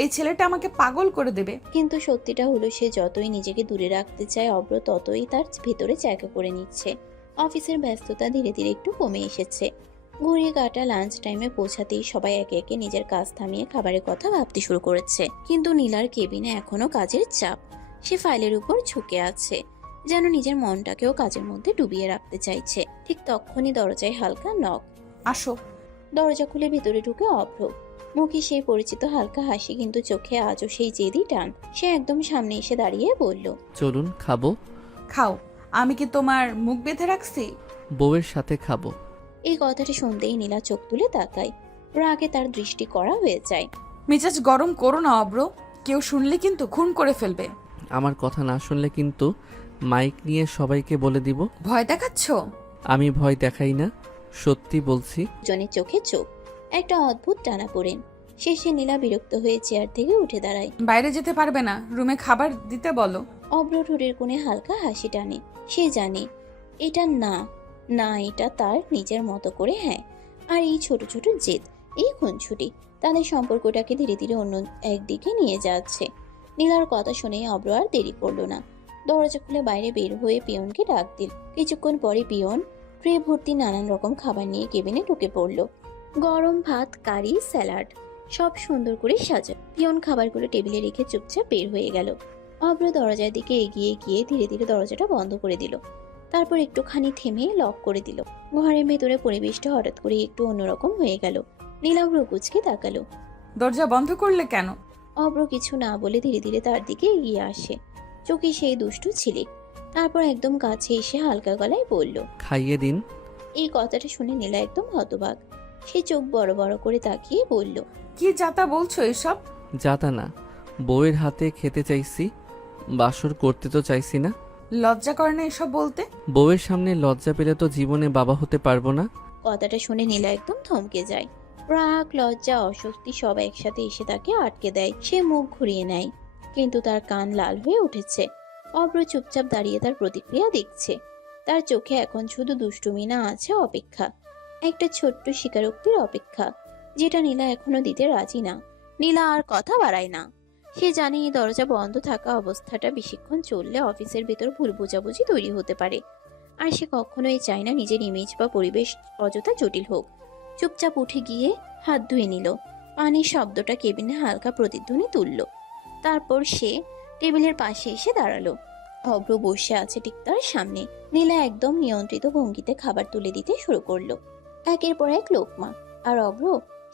এই ছেলেটা আমাকে পাগল করে দেবে। কিন্তু সত্যিটা হলো, সে যতই নিজেকে দূরে রাখতে চায়, অব্র ততই তার ভেতরে জায়গা করে নিচ্ছে। অফিসের ব্যস্ততা ধীরে ধীরে একটু কমে এসেছে। ঘুরিয়ে কাটা লাঞ্চ টাইমে পৌঁছাতেই সবাই একে একে নিজের কাজ থামিয়ে খাবারের কথা ভাবতে শুরু করেছে। কিন্তু নীলার কেবিনে এখনো কাজের চাপ। সে ফাইলের উপর ঝুঁকে আছে, যেন নিজের মনটাকেও কাজের মধ্যে ডুবিয়ে রাখতে চাইছে। ঠিক তখনই দরজায় হালকা নক। আসো। দরজা খুলে ভিতরে ঢুকে অভ্র, মুখে সেই পরিচিত হালকা হাসি, কিন্তু চোখে আজও সেই জেদি টান। সে একদম সামনে এসে দাঁড়িয়ে বলল, চলুন খাবো। খাও, আমি কি তোমার মুখ বেঁধে রাখছি? বউয়ের সাথে খাবো। এই কথাটি শুনতেই নীলা চোখ তুলে তাকায়, রাগে তার দৃষ্টি কড়া হয়ে যায়। মেজাজ গরম করো না অব্র, কেউ শুনলে কিন্তু খুন করে ফেলবে। আমার কথা না শুনলে কিন্তু মাইক নিয়ে সবাইকে বলে দিব। ভয় দেখাচ্ছ? আমি ভয় দেখাই না, সত্যি বলছি। জনের চোখে চোখ, একটা অদ্ভুত টানা পড়েন। শেষে নীলা বিরক্ত হয়ে চেয়ার থেকে উঠে দাঁড়ায়। বাইরে যেতে পারবে না, রুমে খাবার দিতে বলো। অব্র ঠোঁটের কোণে হালকা হাসি টানে। সে জানে এটা না, এটা তার নিজের মতো করে। হ্যাঁ, আর এই ছোট ছোট জেদ, এই খুনছুটি তাদের সম্পর্কটাকে ধীরে ধীরে অন্য একদিকে নিয়ে যাচ্ছে। নীলার কথা শুনে অব্র আর দেরি করলো না, দরজা খুলে বাইরে বের হয়ে পিয়নকে ডাক দিল। কিছুক্ষণ পরে পিয়ন ট্রে ভর্তি নানান রকম খাবার নিয়ে কেবিনে ঢুকে পড়লো। গরম ভাত, কারি, স্যালাড, সব সুন্দর করে সাজা। পিয়ন খাবারগুলো টেবিলে রেখে চুপচাপ বের হয়ে গেল। অভ্র দরজার দিকে এগিয়ে গিয়ে ধীরে ধীরে দরজাটা বন্ধ করে দিল। তারপর একটুখানি থেমে লক করে দিল। ঘরের ভেতরে পরিবেশটা হঠাৎ করে একটু অন্যরকম হয়ে গেল। নীলা অভ্র কুচকে তাকালো। দরজা বন্ধ করলে কেন? অভ্র কিছু না বলে ধীরে ধীরে তার দিকে এগিয়ে আসে, চোখে সেই দুষ্টু ছিলিক। তারপর একদম কাছে এসে হালকা গলায় বলল। খাইয়ে দিন। এই কথাটা শুনে নীলা একদম হতবাক। সে চোখ বড় বড় করে তাকিয়ে বলল। কি যাতা বলছো এসব? যাতা না, বউয়ের হাতে খেতে চাইছি, বাসর করতে তো চাইছি না। লজ্জা করে না এসব বলতে? বউয়ের সামনে লজ্জা পেলে তো জীবনে বাবা হতে পারবো না। কথাটা শুনে নীলা একদম থমকে যায়। রাগ, লজ্জা, অস্বস্তি সব একসাথে এসে তাকে আটকে দেয়। সে মুখ ঘুরিয়ে নেয়, কিন্তু তার কান লাল হয়ে উঠেছে। অভ্র চুপচাপ দাঁড়িয়ে তার প্রতিক্রিয়া দেখছে। তার চোখে এখন শুধু দুষ্টুমি না, আছে অপেক্ষা, একটা ছোট্ট স্বীকারোক্তির অপেক্ষা, যেটা নীলা এখনো দিতে রাজি না। নীলা আর কথা বাড়ায় না। সে জানে এই দরজা বন্ধ থাকা অবস্থাটা বেশিক্ষণ চললে অফিসের ভেতর ভুল বোঝাবুঝি তৈরি হতে পারে। আর সে কখনোই চায় না নিজের ইমেজ বা পরিবেশ অযথা জটিল হোক। চুপচাপ উঠে গিয়ে হাত ধুয়ে নিল। পানির শব্দটা কেবিনে হালকা প্রতিধ্বনি তুলল। তারপর সে টেবিলের পাশে এসে দাঁড়ালো। অভ্র বসে আছে ঠিক তার সামনে। নীলা একদম নিয়ন্ত্রিত ভঙ্গিতে খাবার তুলে দিতে শুরু করলো, একের পর এক লোকমা। আর অভ্র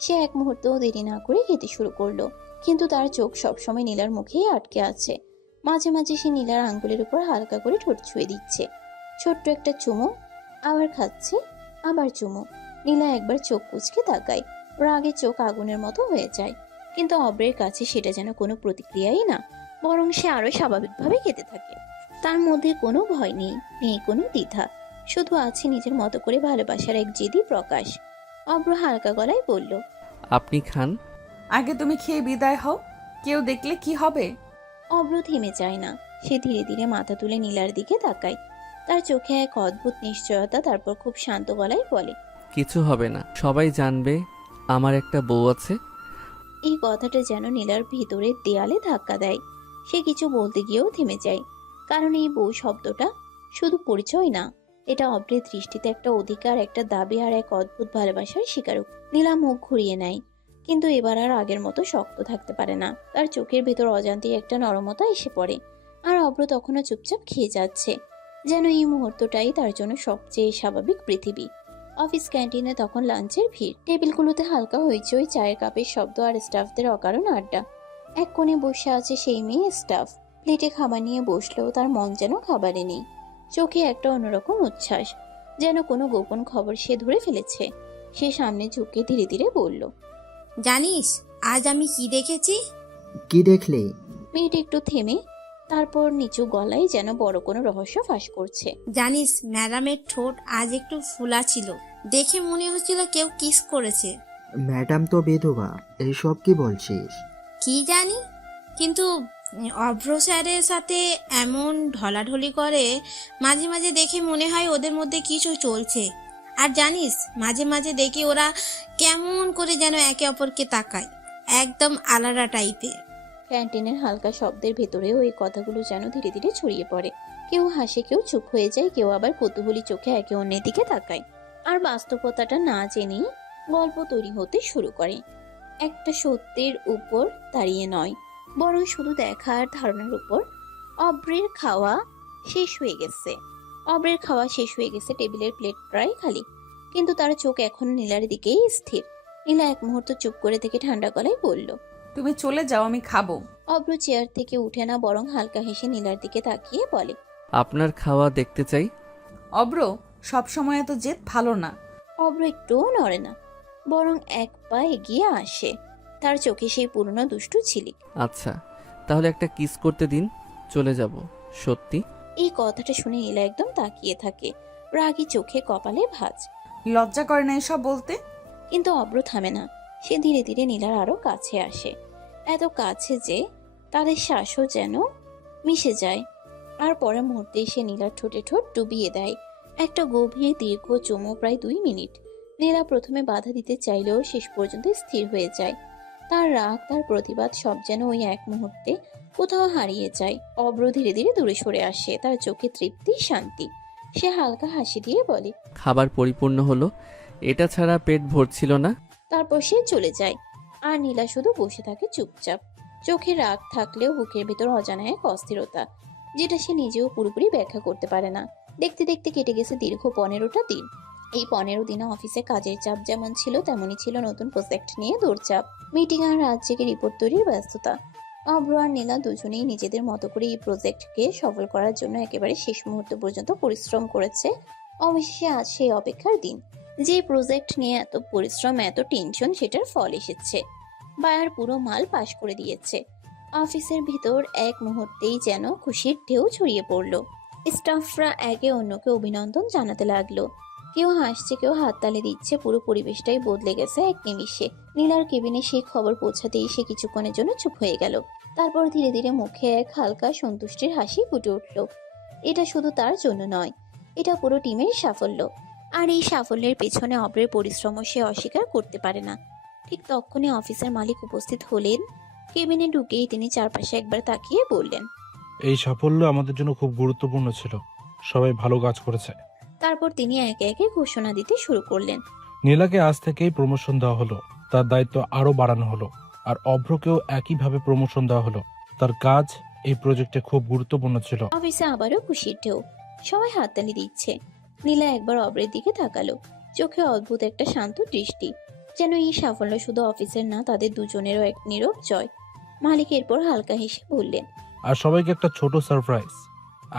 সে এক মুহূর্তও দেরি না করে খেতে শুরু করলো। কিন্তু তার চোখ সবসময় নীলার মুখেই আটকে আছে। মাঝে মাঝে সে নীলার আঙ্গুলের উপর হালকা করে ঠোঁট ছুঁয়ে দিচ্ছে। ছোট্ট একটা চুমু, আবার খাচ্ছে, আবার চুমু। নীলা একবার চোখ কুঁচকে তাকায়। রাগে চোখ আগুনের মতো হয়ে যায়। কিন্তু অভ্রের কাছে সেটা যেন কোনো প্রতিক্রিয়াই না, বরং সে আরো স্বাভাবিকভাবে খেতে থাকে। তার মধ্যে কোনো ভয় নেই, নেই কোনো দ্বিধা, শুধু আছে নিজের মতো করে ভালোবাসার এক জেদি প্রকাশ। অভ্র হালকা গলায় বলল। আপনি খান। আগে তুমি খেয়ে বিদায় হও, কেউ দেখলে কি হবে? অভ্র থেমে যায় না। সে ধীরে ধীরে মাথা তুলে নীলার দিকে তাকায়। তার চোখে এক অদ্ভুত নিশ্চয়তা। তারপর খুব শান্ত গলায় বলে। কিছু হবে না, সবাই জানবে আমার একটা বউ আছে। এই কথাটা যেন নীলার ভিতরে দেয়ালে ধাক্কা দেয়। সে কিছু বলতে গিয়েও থেমে যায়, কারণ এই বউ শব্দটা শুধু পরিচয় না, এটা অভ্রের দৃষ্টিতে একটা অধিকার, একটা দাবি, আর এক অদ্ভুত ভালোবাসার স্বীকারক। নীলা মুখ ঘুরিয়ে নেয়, কিন্তু এবার আর আগের মতো শক্ত থাকতে পারে না। তার চোখের ভেতর অজান্তে একটা নরমতা এসে পড়ে। আর অভ্র তখনও চুপচাপ খেয়ে যাচ্ছে, যেন এই মুহূর্তটাই তার জন্য সবচেয়ে স্বাভাবিক পৃথিবী। অফিস ক্যান্টিনে তখন লাঞ্চের ভিড়। টেবিলগুলোতে হালকা হইচই, চায়ের কাপের শব্দ, আর স্টাফদের অকারণ আড্ডা। এক কোণে বসে আছে সেই মেয়ে স্টাফ। প্লেটে খাবার নিয়ে বসলেও তার মন যেন খাবারে নেই। চোখে একটা অন্যরকম উচ্ছ্বাস, যেন কোনো গোপন খবর সে ধরে ফেলেছে। সে সামনে ঝুঁকে ধীরে ধীরে বলল। জানিস আজ আমি কি দেখেছি? কি দেখলে? মেয়েটা একটু থেমে তারপর নিচু গলায় যেন বড় কোনো রহস্য ফাঁস করছে। জানিস ম্যাডামের ঠোঁট আজ একটু ফুলা ছিল, দেখে মনে হচ্ছিল কেউ কিস করেছে। ম্যাডাম তো বিধবা, এইসব কি বলছিস? কি জানি, কিন্তু অভ্র স্যারের সাথে এমন ঢলাঢলি করে মাঝে মাঝে দেখে মনে হয় ওদের মধ্যে কিছু চলছে। আর জানিস মাঝে মাঝে দেখি ওরা কেমন করে যেন একে অপরকে তাকায়, একদম আলাদা টাইপের। ক্যান্টিনের হালকা শব্দের ভেতরেও এই কথাগুলো যেন ধীরে ধীরে ছড়িয়ে পড়ে। কেউ হাসে, কেউ চুপ হয়ে যায়, কেউ আবার কৌতূহলী চোখে একে অন্যের দিকে তাকায়। আর বাস্তবতাটা না জেনেই গল্প তৈরি হতে শুরু করে, একটা সত্যের উপর দাঁড়িয়ে নয়, বরং শুধু দেখার ধারণার উপর। অভ্রের খাওয়া শেষ হয়ে গেছে। টেবিলের প্লেট প্রায় খালি, কিন্তু তার চোখ এখনো নীলার দিকেই স্থির। নীলা এক মুহূর্ত চুপ করে থেকে ঠান্ডা গলায় বলল। তুমি চলে যাও, আমি খাবো। অভ্র চেয়ার থেকে উঠে না, বরং হালকা হেসে নীলার দিকে তাকিয়ে বলে। আপনার খাওয়া দেখতে চাই। অভ্র, সবসময় এত জেদ ভালো না। অভ্র একটুও নড়ে না, বরং এক পা এগিয়ে আসে। তার চোখে সেই পুরনো দুষ্টু ঝিলিক। আচ্ছা, তাহলে একটা কিস করতে দিন, চলে যাব। সত্যি? এই কথাটা শুনে নীলা একদম তাকিয়ে থাকে, রাগী চোখে, কপালে ভাঁজ। লজ্জা করে না এসব বলতে? কিন্তু অভ্র থামে না। সে ধীরে ধীরে নীলার আরো কাছে আসে, এত কাছে যে তাদের শ্বাসও যেন মিশে যায়। আর পরের মুহূর্তে সে নীলার ঠোঁটে ঠোঁট ডুবিয়ে দেয়, একটা গভীর দীর্ঘ চুমু, প্রায় 2 মিনিট। নীলা প্রথমে বাধা দিতে চাইলেও শেষ পর্যন্ত স্থির হয়ে যায়। তার রাগ, তার প্রতিবাদ সব যেন ওই এক মুহূর্তে কোথাও হারিয়ে যায়। অভ্র ধীরে ধীরে দূরে সরে আসে, তার চোখে তৃপ্তি, শান্তি। সে হালকা হাসি দিয়ে বলে। খাবার পরিপূর্ণ হলো, এটা ছাড়া পেট ভরছিল না। তারপর সে চলে যায়, আর নীলা শুধু বসে থাকে চুপচাপ। চোখে রাগ থাকলেও বুকের ভেতর অজানা এক অস্থিরতা, যেটা সে নিজেও পুরোপুরি ব্যাখ্যা করতে পারে না। দেখতে দেখতে কেটে গেছে দীর্ঘ 15টা দিন। এই 15 দিনে অফিসে কাজের চাপ যেমন ছিল তেমনই ছিল নতুন প্রজেক্ট নিয়ে দৌড়চাপ, মিটিং আর রাত জেগে রিপোর্ট তৈরির ব্যস্ততা। অভ্র আর নীলা দুজনেই নিজেদের মতো করে এই প্রজেক্টকে সফল করার জন্য একেবারে শেষ মুহূর্ত পর্যন্ত পরিশ্রম করেছে। অবশেষে আজ সেই অপেক্ষার দিন, যে প্রজেক্ট নিয়ে এত পরিশ্রম এত টেনশন সেটার ফল এসেছে। বায়ার পুরো মাল পাশ করে দিয়েছে। অফিসের ভিতর এক মুহূর্তেই যেন খুশির ঢেউ ছড়িয়ে পড়লো। স্টাফরা একে অন্যকে অভিনন্দন জানাতে লাগলো, কেউ হাসছে কেউ হাততালি দিচ্ছে। পুরো পরিবেশটাই বদলে গেছে এক নিমিষে। নীলার কেবিনে সেই খবর পৌঁছাতেই সে কিছুক্ষণের জন্য চুপ হয়ে গেল। তারপর ধীরে ধীরে মুখে এক হালকা সন্তুষ্টির হাসি ফুটে উঠল। এটা শুধু তার জন্য নয়, এটা পুরো টিমের সাফল্য। আর এই সাফল্যের পেছনে অব্রের পরিশ্রমও সে অস্বীকার করতে পারে না। ঠিক তখনই অফিসের মালিক উপস্থিত হলেন। কেবিনে ঢুকেই তিনি চারপাশে একবার তাকিয়ে বললেন, এই সাফল্য আমাদের জন্য খুব গুরুত্বপূর্ণ ছিল, সবাই ভালো কাজ করেছে। তারপর তিনি একে একে ঘোষণা দিতে শুরু করলেন। নীলাকে আজ থেকেই প্রমোশন দেওয়া হলো, তার দায়িত্ব আরো বাড়ানো হলো। আর অভ্রকেও একইভাবে প্রমোশন দেওয়া হলো, তার কাজ এই প্রজেক্টে খুব গুরুত্বপূর্ণ ছিল। অফিসে আবারও খুশির ঢেউ, সবাই হাততালি দিচ্ছে। নীলা একবার অব্রের দিকে তাকালো, চোখে অদ্ভুত একটা শান্ত দৃষ্টি, যেন এই সাফল্য শুধু অফিসের না, তাদের দুজনেরও এক নীরব জয়। মালিক এরপর হালকা হেসে বললেন, আর সবাইকে একটা ছোট সারপ্রাইজ,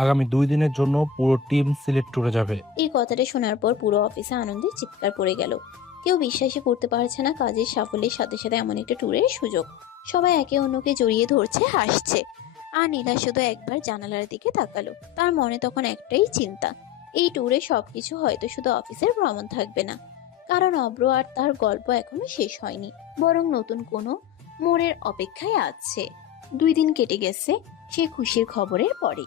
আগামী 2 দিনের জন্য পুরো টিম সিলেট ট্যুরে যাবে। এই কথাটা শোনার পর পুরো অফিসে আনন্দে চিৎকার পড়ে গেল। কেউ বিশ্বাসই করতে পারছে না কাজের সাফল্যের সাথে সাথে এমন একটা ট্যুরের সুযোগ। সবাই একে অন্যকে জড়িয়ে ধরছে, হাসছে। আর নীলা শুধু একবার জানালার দিকে তাকালো। তার মনে তখন একটাই চিন্তা, এই ট্যুরে সবকিছু হয়তো শুধু অফিসের ভ্রমণ থাকবে না, কারণ অব্র আর তার গল্প এখনো শেষ হয়নি, বরং নতুন কোনো মোড়ের অপেক্ষায় আছে। 2 দিন কেটে গেছে সে খুশির খবরের পরে।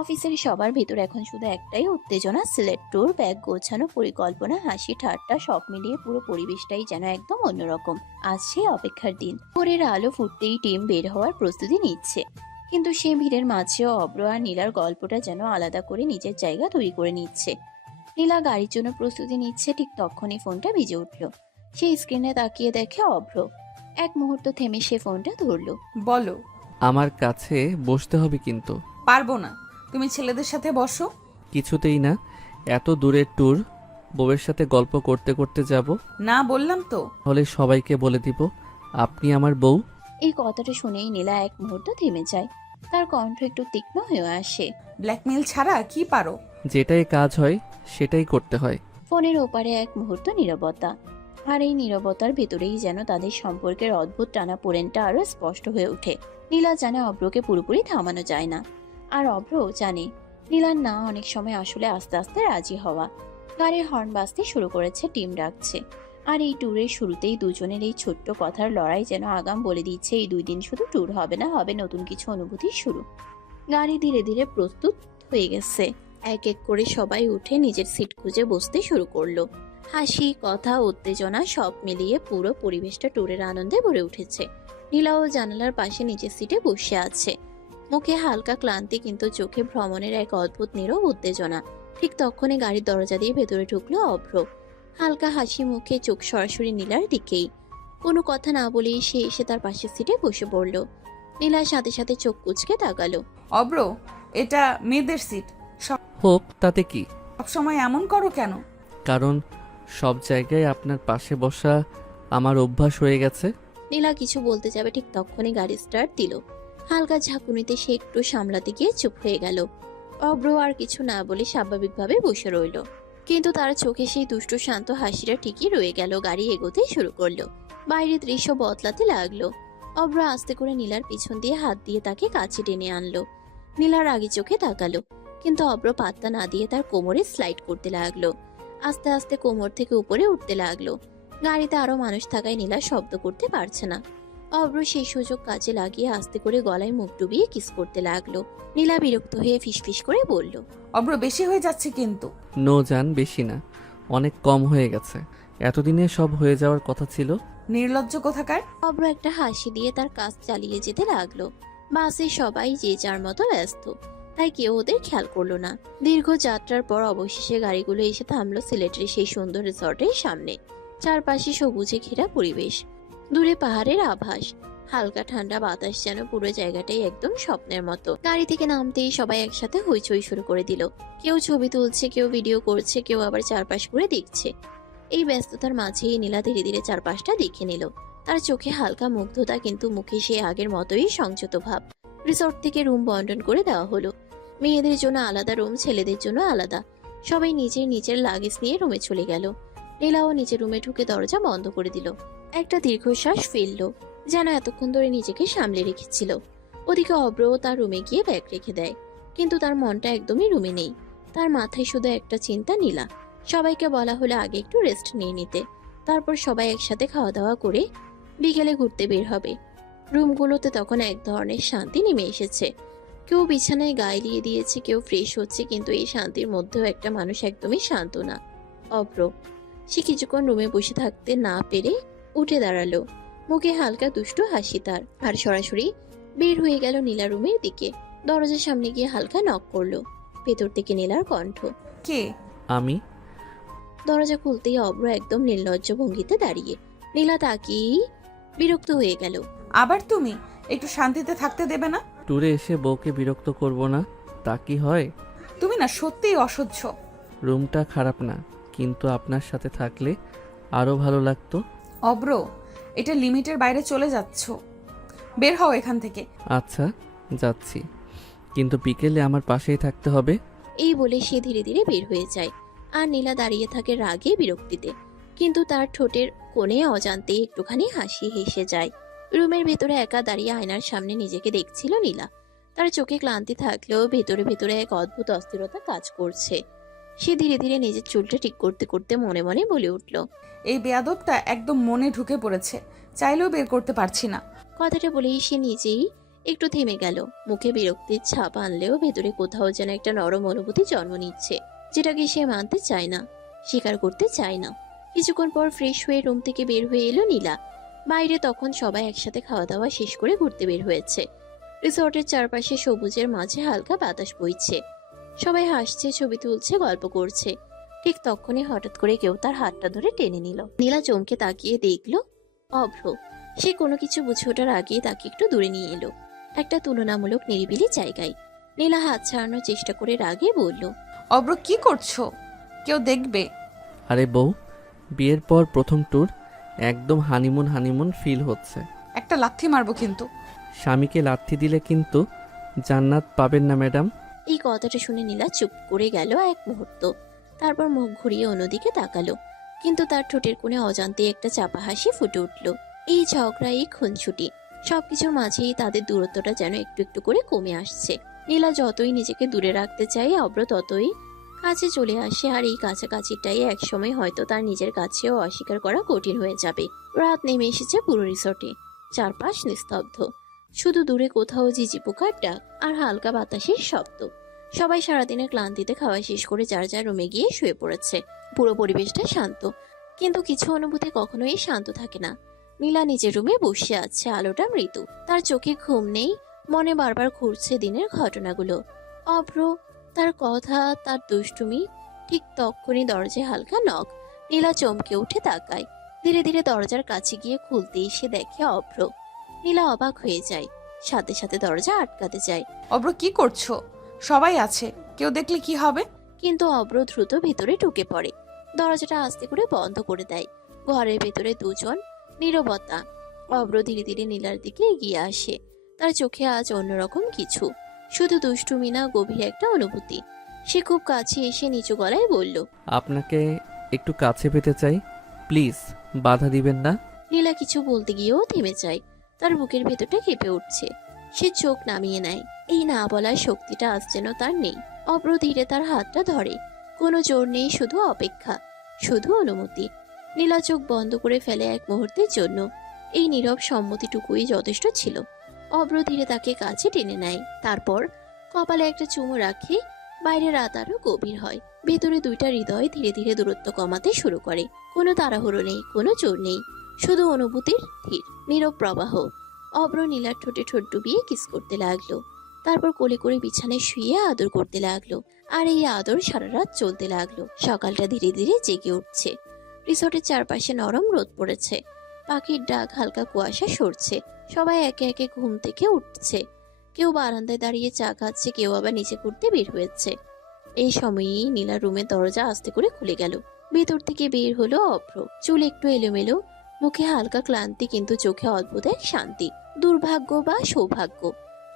অফিসের সবার ভিতর এখন শুধু একটাই উত্তেজনা, সিলেট ট্যুর, ব্যাগ গোছানো, পরিকল্পনা, হাসি ঠাট্টা, সব মিলিয়ে পুরো পরিবেশটাই যেন একদম অন্যরকম। আজ সেই অপেক্ষার দিন। ভোরের আলো ফুটতেই টিম বের হওয়ার প্রস্তুতি নিচ্ছে, কিন্তু সেই ভিড়ের মাঝেও অব্র আর নীলার গল্পটা যেন আলাদা করে নিজের জায়গা তৈরি করে নিচ্ছে। নীলা গাড়ির জন্য প্রস্তুতি নিচ্ছে, ঠিক তখনই ফোনটা বেজে উঠল। সেই স্ক্রিনে তাকিয়ে দেখে অব্র। এক মুহূর্ত থেমে সে ফোনটা ধরলো। বলো। আমার কাছে বসতে হবে কিন্তু। পারবো না, তুমি ছেলেদের সাথে বসো। কিছুতেই না, এত দূরের ট্যুর বউয়ের সাথে গল্প করতে করতে যাব। না বললাম তো। হলে সবাইকে বলে দিব আপনি আমার বউ। এই কথাটা শুনেই নীলা এক মুহূর্ত থেমে যায়, তার কণ্ঠ একটু তীক্ষ্ণ হয়ে আসে। ব্ল্যাকমেল ছাড়া কি পারো? যেটাই কাজ হয় সেটাই করতে হয়। ফোনের ওপারে এক মুহূর্ত নীরবতা, আর এই নীরবতার ভেতরেই যেন তাদের সম্পর্কের অদ্ভুত টানাপোড়েনটা আরো স্পষ্ট হয়ে ওঠে। নীলা জানে অব্রকে পুরোপুরি থামানো যায় না, আর অব্রও জানে নীলার না অনেক সময় আসলে আস্তে আস্তে রাজি হওয়া। গাড়ির হর্ন বাজতে শুরু করেছে, টিম ডাকছে। আর এই ট্যুরের শুরুতেই দুজনের এই ছোট্ট কথার লড়াই যেন আগাম বলে দিচ্ছে এই 2 দিন শুধু ট্যুর হবে না, হবে নতুন কিছু অনুভূতির শুরু। গাড়ি ধীরে ধীরে প্রস্তুত হয়ে গেছে। এক এক করে সবাই উঠে নিজের সিট খুঁজে বসতে শুরু করলো। হাসি, কথা, উত্তেজনা সব মিলিয়ে পুরো পরিবেশটা ট্যুরের আনন্দে ভরে উঠেছে। নীলাও জানালার পাশে নিজের সিটে বসে আছে, মুখে হালকা ক্লান্তি কিন্তু চোখে ভ্রমণের এক অদ্ভুত নীরব উত্তেজনা। ঠিক তখনই গাড়ির দরজা দিয়ে ভেতরে ঢুকলো অভ্র, হালকা হাসি মুখে, চোখ সরাসরি নীলার দিকেই। কোনো কথা না বলেই সে এসে তার পাশের সিটে বসে পড়ল। নীলার সাথে সাথে চোখ কুঁচকে তাকালো। অব্র, এটা মেয়েদের সিট। হোক, তাতে কি? সবসময় এমন করো কেন? কারণ সব জায়গায় আপনার পাশে বসা আমার অভ্যাস হয়ে গেছে। নীলা কিছু বলতে যাবে, ঠিক তখনই গাড়ি স্টার্ট দিল। হালকা ঝাঁকুনিতে সে একটু সামলাতে গিয়ে চুপ হয়ে গেল। অব্র আর কিছু না বলে স্বাভাবিকভাবে বসে রইল, কিন্তু তার চোখে সেই দুষ্ট শান্ত হাসিটা ঠিকই রয়ে গেল। গাড়ি এগোতে শুরু করলো, বাইরের দৃশ্য বদলাতে লাগলো। অব্র আস্তে করে নীলার পিছন দিয়ে হাত দিয়ে তাকে কাছে টেনে আনলো। নীলার আগে চোখে তাকালো, কিন্তু অব্র পাত্তা না দিয়ে তার কোমরে স্লাইড করতে লাগলো। আস্তে আস্তে কোমর থেকে উপরে উঠতে লাগলো। গাড়িতে আরো মানুষ থাকায় নীলা শব্দ করতে পারছে না। অব্র সেই সুযোগ কাজে লাগিয়ে আস্তে করে গলায় মুখ ডুবিয়ে কিস করতে লাগলো। নীলা বিরক্ত হয়ে ফিসফিস করে বলল, অব্র বেশি হয়ে যাচ্ছে কিন্তু। নো জান, বেশি না, অনেক কম হয়ে গেছে। এতদিনে সব হয়ে যাওয়ার কথা ছিল। নির্লজ্জ কোথাকার। অব্র একটা হাসি দিয়ে তার কাজ চালিয়ে যেতে লাগলো। বাসে সবাই যে যার মতো ব্যস্ত, তাই কেউ ওদের খেয়াল করলো না। দীর্ঘ যাত্রার পর অবশেষে গাড়িগুলো এসে থামলো সিলেটের সেই সুন্দর রিসর্টের সামনে। চারপাশে সবুজে ঘেরা পরিবেশ, দূরে পাহাড়ের আভাস, হালকা ঠান্ডা বাতাস যেন পুরো জায়গাটাই একদম স্বপ্নের মতো। গাড়ি থেকে নামতেই সবাই একসাথে হইচই শুরু করে দিল। কেউ ছবি তুলছে, কেউ ভিডিও করছে, কেউ আবার চারপাশ ঘুরে দেখছে। এই ব্যস্ততার মাঝেই নীলা ধীরে ধীরে চারপাশটা দেখে নিল। তার চোখে হালকা মুগ্ধতা, কিন্তু মুখে সে আগের মতোই সংযত ভাব। রিসর্ট থেকে রুম বন্টন করে দেওয়া হলো। মেয়েদের জন্য আলাদা রুম, ছেলেদের জন্য আলাদা। সবাই নিজের নিজের লাগেজ নিয়ে রুমে চলে গেল। নীলাও নিজের রুমে ঢুকে দরজা বন্ধ করে দিল। একটা দীর্ঘশ্বাস ফেললো, যেন এতক্ষণ ধরে নিজেকে সামলে রেখেছিল। ওদিকে অব্রও তার রুমে গিয়ে ব্যাগ রেখে দেয়, কিন্তু তার মনটা একদমই রুমে নেই। তার মাথায় শুধু একটা চিন্তা, নীলা। সবাইকে বলা হলো আগে একটু রেস্ট নিয়ে নিতে, তারপর সবাই একসাথে খাওয়া দাওয়া করে বিকেলে ঘুরতে বের হবে। রুমগুলোতে তখন এক ধরনের শান্তি নেমে এসেছে। কেউ বিছানায় গায়ে দিয়ে দিয়েছে, কেউ ফ্রেশ হচ্ছে, কিন্তু এই শান্তির মধ্যেও একটা মানুষ একদমই শান্ত না, অব্র। সে কিছুক্ষণ রুমে বসে থাকতে না পেরে উঠে দাঁড়ালো। মুখে হালকা দুষ্টু হাসি তার, আর সরাসরি বের হয়ে গেল নীলা রুমের দিকে। দরজার সামনে গিয়ে হালকা নক করলো। ভেতর থেকে নীলার কণ্ঠ, কে? আমি। দরজা খুলতেই অব্র একদম নির্লজ্জ ভঙ্গিতে দাঁড়িয়ে। নীলা তাকিয়েই বিরক্ত হয়ে গেল। আবার তুমি? একটু শান্তিতে থাকতে দেবে না? ট্যুরে এসে বউকে বিরক্ত করব না, তা কি হয়? তুমি না সত্যিই অসহ্য। রুমটা খারাপ না, কিন্তু আপনার সাথে থাকলে আরও ভালো লাগতো। অব্র, এটা লিমিটের বাইরে চলে যাচ্ছ। বের হও এখান থেকে। আচ্ছা, যাচ্ছি, কিন্তু বিকেলে আমার পাশেই থাকতে হবে। এই বলে সে ধীরে ধীরে বের হয়ে যায়। আর নীলা দাঁড়িয়ে থাকে রাগে, বিরক্তিতে, কিন্তু তার ঠোঁটের কোণে অজান্তে একটুখানি হাসি হেসে যায়। রুমের ভেতরে একা দাঁড়িয়ে আয়নার সামনে নিজেকে দেখছিল নীলা। তার চোখে ক্লান্তি থাকলেও ভেতরে ভেতরে এক অদ্ভুত অস্থিরতা কাজ করছে। সে ধীরে ধীরে নিজের চুলটা ঠিক করতে করতে মনে মনে বলে উঠল, এই বেয়াদবটা একদম মনে ঢুকে পড়েছে, চাইলেও বের করতে পারছি না। কথাটা বলেই সে নিজেই একটু থেমে গেল। মুখে বিরক্তির ছাপ আনলেও ভেতরে কোথাও যেন একটা নরম অনুভূতি জন্ম নিচ্ছে, যেটাকে সে মানতে চায় না, স্বীকার করতে চায় না। কিছুক্ষণ পর ফ্রেশ হয়ে রুম থেকে বের হয়ে এলো নীলা। বাইরে তখন সবাই একসাথে খাওয়া দাওয়া শেষ করে ঘুরতে বের হয়েছে। রিসর্টের চারপাশে সবুজের মাঝে হালকা বাতাস বইছে। সবাই হাসছে, ছবি তুলছে, গল্প করছে। ঠিক তখনই হঠাৎ করে কেউ তার হাতটা ধরে টেনে নিল। নীলা চমকে তাকিয়ে দেখলো অভ্র। সে কোনো কিছু বুঝে ওঠার আগেই তাকে একটু দূরে নিয়ে এলো, একটা তুলনামূলক নিরিবিলি জায়গায়। নীলা হাত ছাড়ানোর চেষ্টা করে রাগে বলল, অব্র, কি করছো? কেউ দেখবে। আরে বউ, বিয়ের পর প্রথম ট্যুর, একদম হানিমুন ফিল হচ্ছে। একটা লাথি মারবো কিন্তু। স্বামীকে লাথি দিলে কিন্তু জান্নাত পাবেন না ম্যাডাম। এই কথাটা শুনে নীলা চুপ করে গেল এক মুহূর্ত। তারপর মুখ ঘুরিয়ে অন্যদিকে তাকালো, কিন্তু তার ঠোঁটের কোণে অজান্তে একটা চাপা হাসি ফুটে উঠল। এই ঝগড়া, এই খুনছুটি, সবকিছুর মাঝেই তাদের দূরত্বটা যেন একটু একটু করে কমে আসছে। নীলা যতই নিজেকে দূরে রাখতে চায়, অব্র ততই কাছে চলে আসে। আর এই কাছাকাছিটাই একসময় হয়তো তার নিজের কাছেও অস্বীকার করা কঠিন হয়ে যাবে। রাত নেমে এসেছে পুরো রিসর্টে। চারপাশ নিস্তব্ধ, শুধু দূরে কোথাও ঝিঝি পোকার ডাক আর হালকা বাতাসের শব্দ। সবাই সারাদিনের ক্লান্তিতে খাওয়া শেষ করে যার যার রুমে গিয়ে শুয়ে পড়েছে। পুরো পরিবেশটা শান্ত, কিন্তু কিছু অনুভূতি কখনোই শান্ত থাকে না। নীলা নিজের রুমে বসে আছে, আলোটা মৃদু। তার চোখে ঘুম নেই, মনে বারবার ঘুরছে দিনের ঘটনাগুলো, অভ্র, তার কথা, তার দুষ্টুমি। ঠিক তখনই দরজায় হালকা নখ। নীলা চমকে উঠে তাকায়। ধীরে ধীরে দরজার কাছে গিয়ে খুলতে এসে দেখে অভ্র। নীলা অবাক হয়ে যায়, সাথে সাথে দরজা আটকাতে যায়। অব্র, কি করছো? সবাই আছে, কেউ দেখলে কি হবে? কিন্তু অভ্র দ্রুত ভেতরে ঢুকে পড়ে, দরজাটা আস্তে করে বন্ধ করে দেয়। ঘরের ভেতরে দুজন, নীরবতা। অভ্র ধীরে ধীরে নীলার দিকে এগিয়ে আসে। তার চোখে আজ অন্যরকম কিছু, শুধু দুষ্টুমি না, গভীর একটা অনুভূতি। সে খুব কাছে এসে নিচু গলায় বলল, আপনাকে একটু কাছে পেতে চাই, প্লিজ, বাধা দিবেন না। নীলা কিছু বলতে গিয়েও থেমে যায়। তার বুকের ভেতরটা কেঁপে উঠছে। সে চোখ নামিয়ে নেয়। এই না বলার শক্তিটা আজ যেন তার নেই। অভ্র ধীরে তার হাতটা ধরে। কোনো জোর নেই, শুধু অপেক্ষা, শুধু অনুমতি। নীলা চোখ বন্ধ করে ফেলে এক মুহূর্তের জন্য। এই নীরব সম্মতিটুকুই যথেষ্ট ছিল। অভ্র ধীরে তাকে কাছে টেনে নেয়, তারপর কপালে একটা চুমু রাখে। বাইরে রাত আরো গভীর হয়। ভেতরে দুইটা হৃদয় ধীরে ধীরে দূরত্ব কমাতে শুরু করে। কোনো তাড়াহুড়ো নেই, কোনো জোর নেই, শুধু অনুভূতির ধীর নীরব প্রবাহ। অভ্র নীলার ঠোঁটে ঠোঁট ডুবিয়ে কিস করতে লাগলো, তারপর কোলে করে বিছানায় শুয়ে আদর করতে লাগলো। আর এই আদর সারা রাত চলতে লাগলো। সকালটা ধীরে ধীরে জেগে উঠছে। রিসর্টের চারপাশে নরম রোদ পড়েছে, পাখির ডাক, হালকা কুয়াশা সরছে। সবাই একে একে ঘুম থেকে উঠছে। কেউ বারান্দায় দাঁড়িয়ে চা খাচ্ছে, কেউ আবার নিচে ঘুরতে বের হয়েছে। এই সময়েই নীলার রুমের দরজা আস্তে করে খুলে গেল। ভেতর থেকে বের হলো অভ্র। চুল একটু এলোমেলো, মুখে হালকা ক্লান্তি, কিন্তু চোখে অদ্ভুত এক শান্তি। দুর্ভাগ্য বা সৌভাগ্য,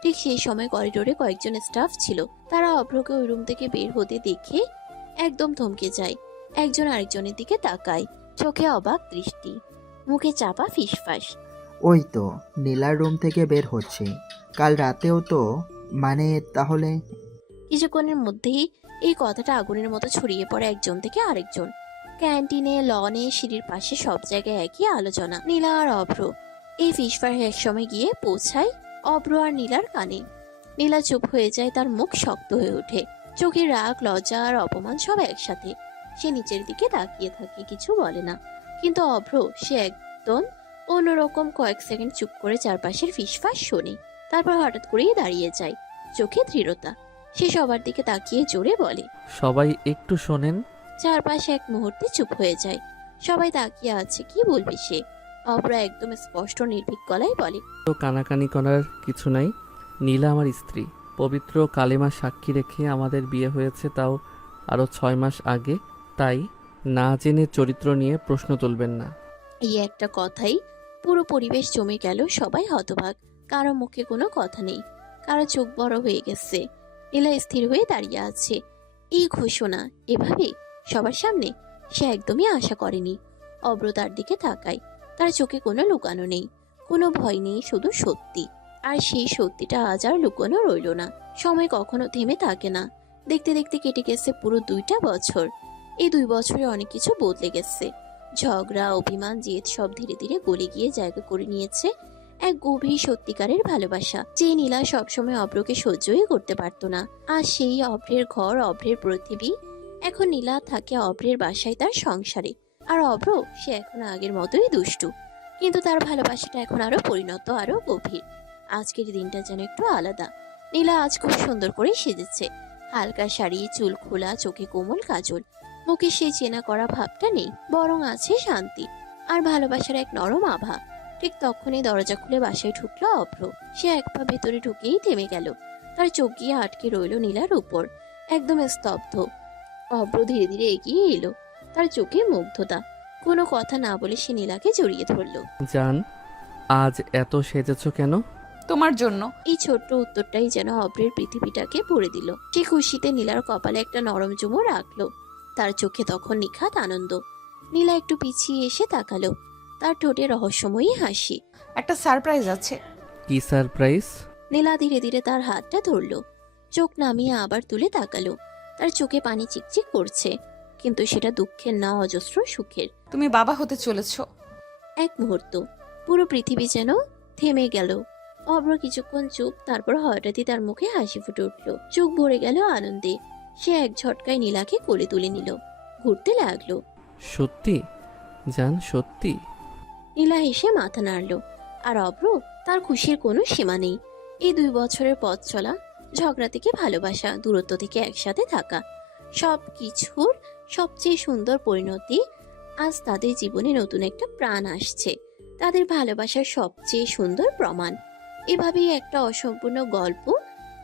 ঠিক সেই সময় করিডোরে কয়েকজন স্টাফ ছিল। তারা অভ্রকে ওই রুম থেকে বের হতে দেখে একদম থমকে যায়। একজন আরেকজনের দিকে তাকায়, চোখে অবাক দৃষ্টি, মুখে চাপা ফিসফাস। ওই তো নীলার রুম থেকে বের হচ্ছে। কাল রাতেও তো, মানে তাহলে? কিছুক্ষণের মধ্যেই এই কথাটা আগুনের মতো ছড়িয়ে পড়ে একজন থেকে আরেকজন। ক্যান্টিনে, লনে, সিঁড়ির পাশে সব জায়গায় একই আলোচনা, নীলা আর অভ্র। এই ফিসফাস এক সময় গিয়ে পৌঁছায় অভ্র আর নীলার কানে। নীলা চুপ হয়ে যায়, তার মুখ শক্ত হয়ে ওঠে, চোখে রাগ, লজ্জা আর অপমান সব একসাথে। সে নিচের দিকে তাকিয়ে থাকে, কিছু বলে না। কিন্তু অভ্র, সে একদম অন্যরকম। কয়েক সেকেন্ড চুপ করে চারপাশের ফিসফাস শোনে, তারপর হঠাৎ করেই দাঁড়িয়ে যায়, চোখে দৃঢ়তা। সে সবার দিকে তাকিয়ে জোরে বলে, সবাই একটু শোনেন। চারপাশে এক মুহূর্তে চুপ হয়ে যায়। সবাই তাকিয়ে আছে, কি বলবে সে। অভ্র একদম স্পষ্ট নির্ভীক গলায় বলে, তো কানাকানি করার কিছু নাই। নীলা আমার স্ত্রী। পবিত্র কালেমা সাক্ষী রেখে আমাদের বিয়ে হয়েছে, তাও আরও 6 মাস আগে। তাই না জেনে চরিত্র নিয়ে প্রশ্ন তুলবেন না। এই একটা কথাই পুরো পরিবেশ জমে গেল। সবাই হতবাক, কারো মুখে কোনো কথা নেই, কারো চোখ বড় হয়ে গেছে। নীলা স্থির হয়ে দাঁড়িয়ে আছে। এই ঘোষণা এভাবে সবার সামনে সে একদমই আশা করেনি। অভ্র তার দিকে তাকায়, তার চোখে কোনো লুকানো নেই, কোনো ভয় নেই, শুধু সত্যি। আর সেই সত্যিটা আজ আর লুকানো রইল না। সময় কখনো থেমে থাকে না। দেখতে দেখতে কেটে গেছে পুরো 2টা বছর। এই 2 বছরে অনেক কিছু বদলে গেছে। ঝগড়া, অভিমান, জেদ সব ধীরে ধীরে গলে গিয়ে জায়গা করে নিয়েছে এক গভীর সত্যিকারের ভালোবাসা, যে নীলা সবসময় অভ্রকে সহ্যই করতে পারতো না। আর সেই অভ্রের ঘর, অভ্রের পৃথিবী। এখন নীলা থাকে অভ্রের বাসায়, তার সংসারে। আর অভ্র, সে এখন আগের মতোই দুষ্টু, কিন্তু তার ভালোবাসাটা এখন আরো পরিণত, আরো গভীর। আজকের দিনটা যেন একটু আলাদা। নীলা আজ খুব সুন্দর করে সেজেছে। হালকা শাড়ি, চুল খোলা, চোখে কোমল কাজল। মুখে সেই চেনা করা ভাবটা নেই, বরং আছে শান্তি আর ভালোবাসার এক নরম আভা। ঠিক তখনই দরজা খুলে বাসায় ঢুকলো অভ্র। সে এক পা ভেতরে ঢুকেই থেমে গেল। তার চোখ গিয়ে আটকে রইল নীলার উপর, একদম স্তব্ধ। অভ্র ধীরে ধীরে এগিয়ে এলো, তার চোখে মুগ্ধতা। কোনো কথা না বলে সে নীলাকে জড়িয়ে ধরল। জান, আজ এত সেজেছ কেন? তোমার জন্য। এই ছোট্ট উত্তরটাই যেন অভ্রের পৃথিবীটাকে ভরে দিল। সে খুশিতে নীলার কপালে একটা নরম চুমো রাখলো। তার চোখে তখন নিখাত আনন্দ। নীলা একটু পিছিয়ে এসে তাকালো, তার ঠোঁটে রহস্যময়ী হাসি। একটা সারপ্রাইজ আছে। কি সারপ্রাইজ? নীলা ধীরে ধীরে তার হাতটা ধরলো, চোখ নামিয়ে আবার তুলে তাকালো। তার চোখে পানি চিকচিক করছে, কিন্তু সেটা দুঃখের না, অজস্র সুখের। তুমি বাবা হতে চলেছ। এক মুহূর্ত পুরো পৃথিবী যেন থেমে গেল। অভ্র কিছুক্ষণ চুপ, তারপর হঠাৎই তার মুখে হাসি ফুটে উঠল, চোখ ভরে গেল আনন্দে। সে এক ঝটকায় নীলাকে কোলে তুলে নিল, ঘুরতে লাগলো। সত্যি জান, সত্যি? নীলা হেসে মাথা নাড়ল। আর অভ্র, তার খুশির কোনো সীমা নেই। এই 2 বছরের পথ চলা, ঝগড়া থেকে ভালোবাসা, দূরত্ব থেকে একসাথে থাকা, সব কিছুর সবচেয়ে সুন্দর পরিণতি। আজ তাদের জীবনে নতুন একটা প্রাণ আসছে, তাদের ভালোবাসার সবচেয়ে সুন্দর প্রমাণ। এভাবেই একটা অসম্পূর্ণ গল্প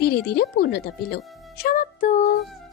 ধীরে ধীরে পূর্ণতা পেল। সমাপ্ত।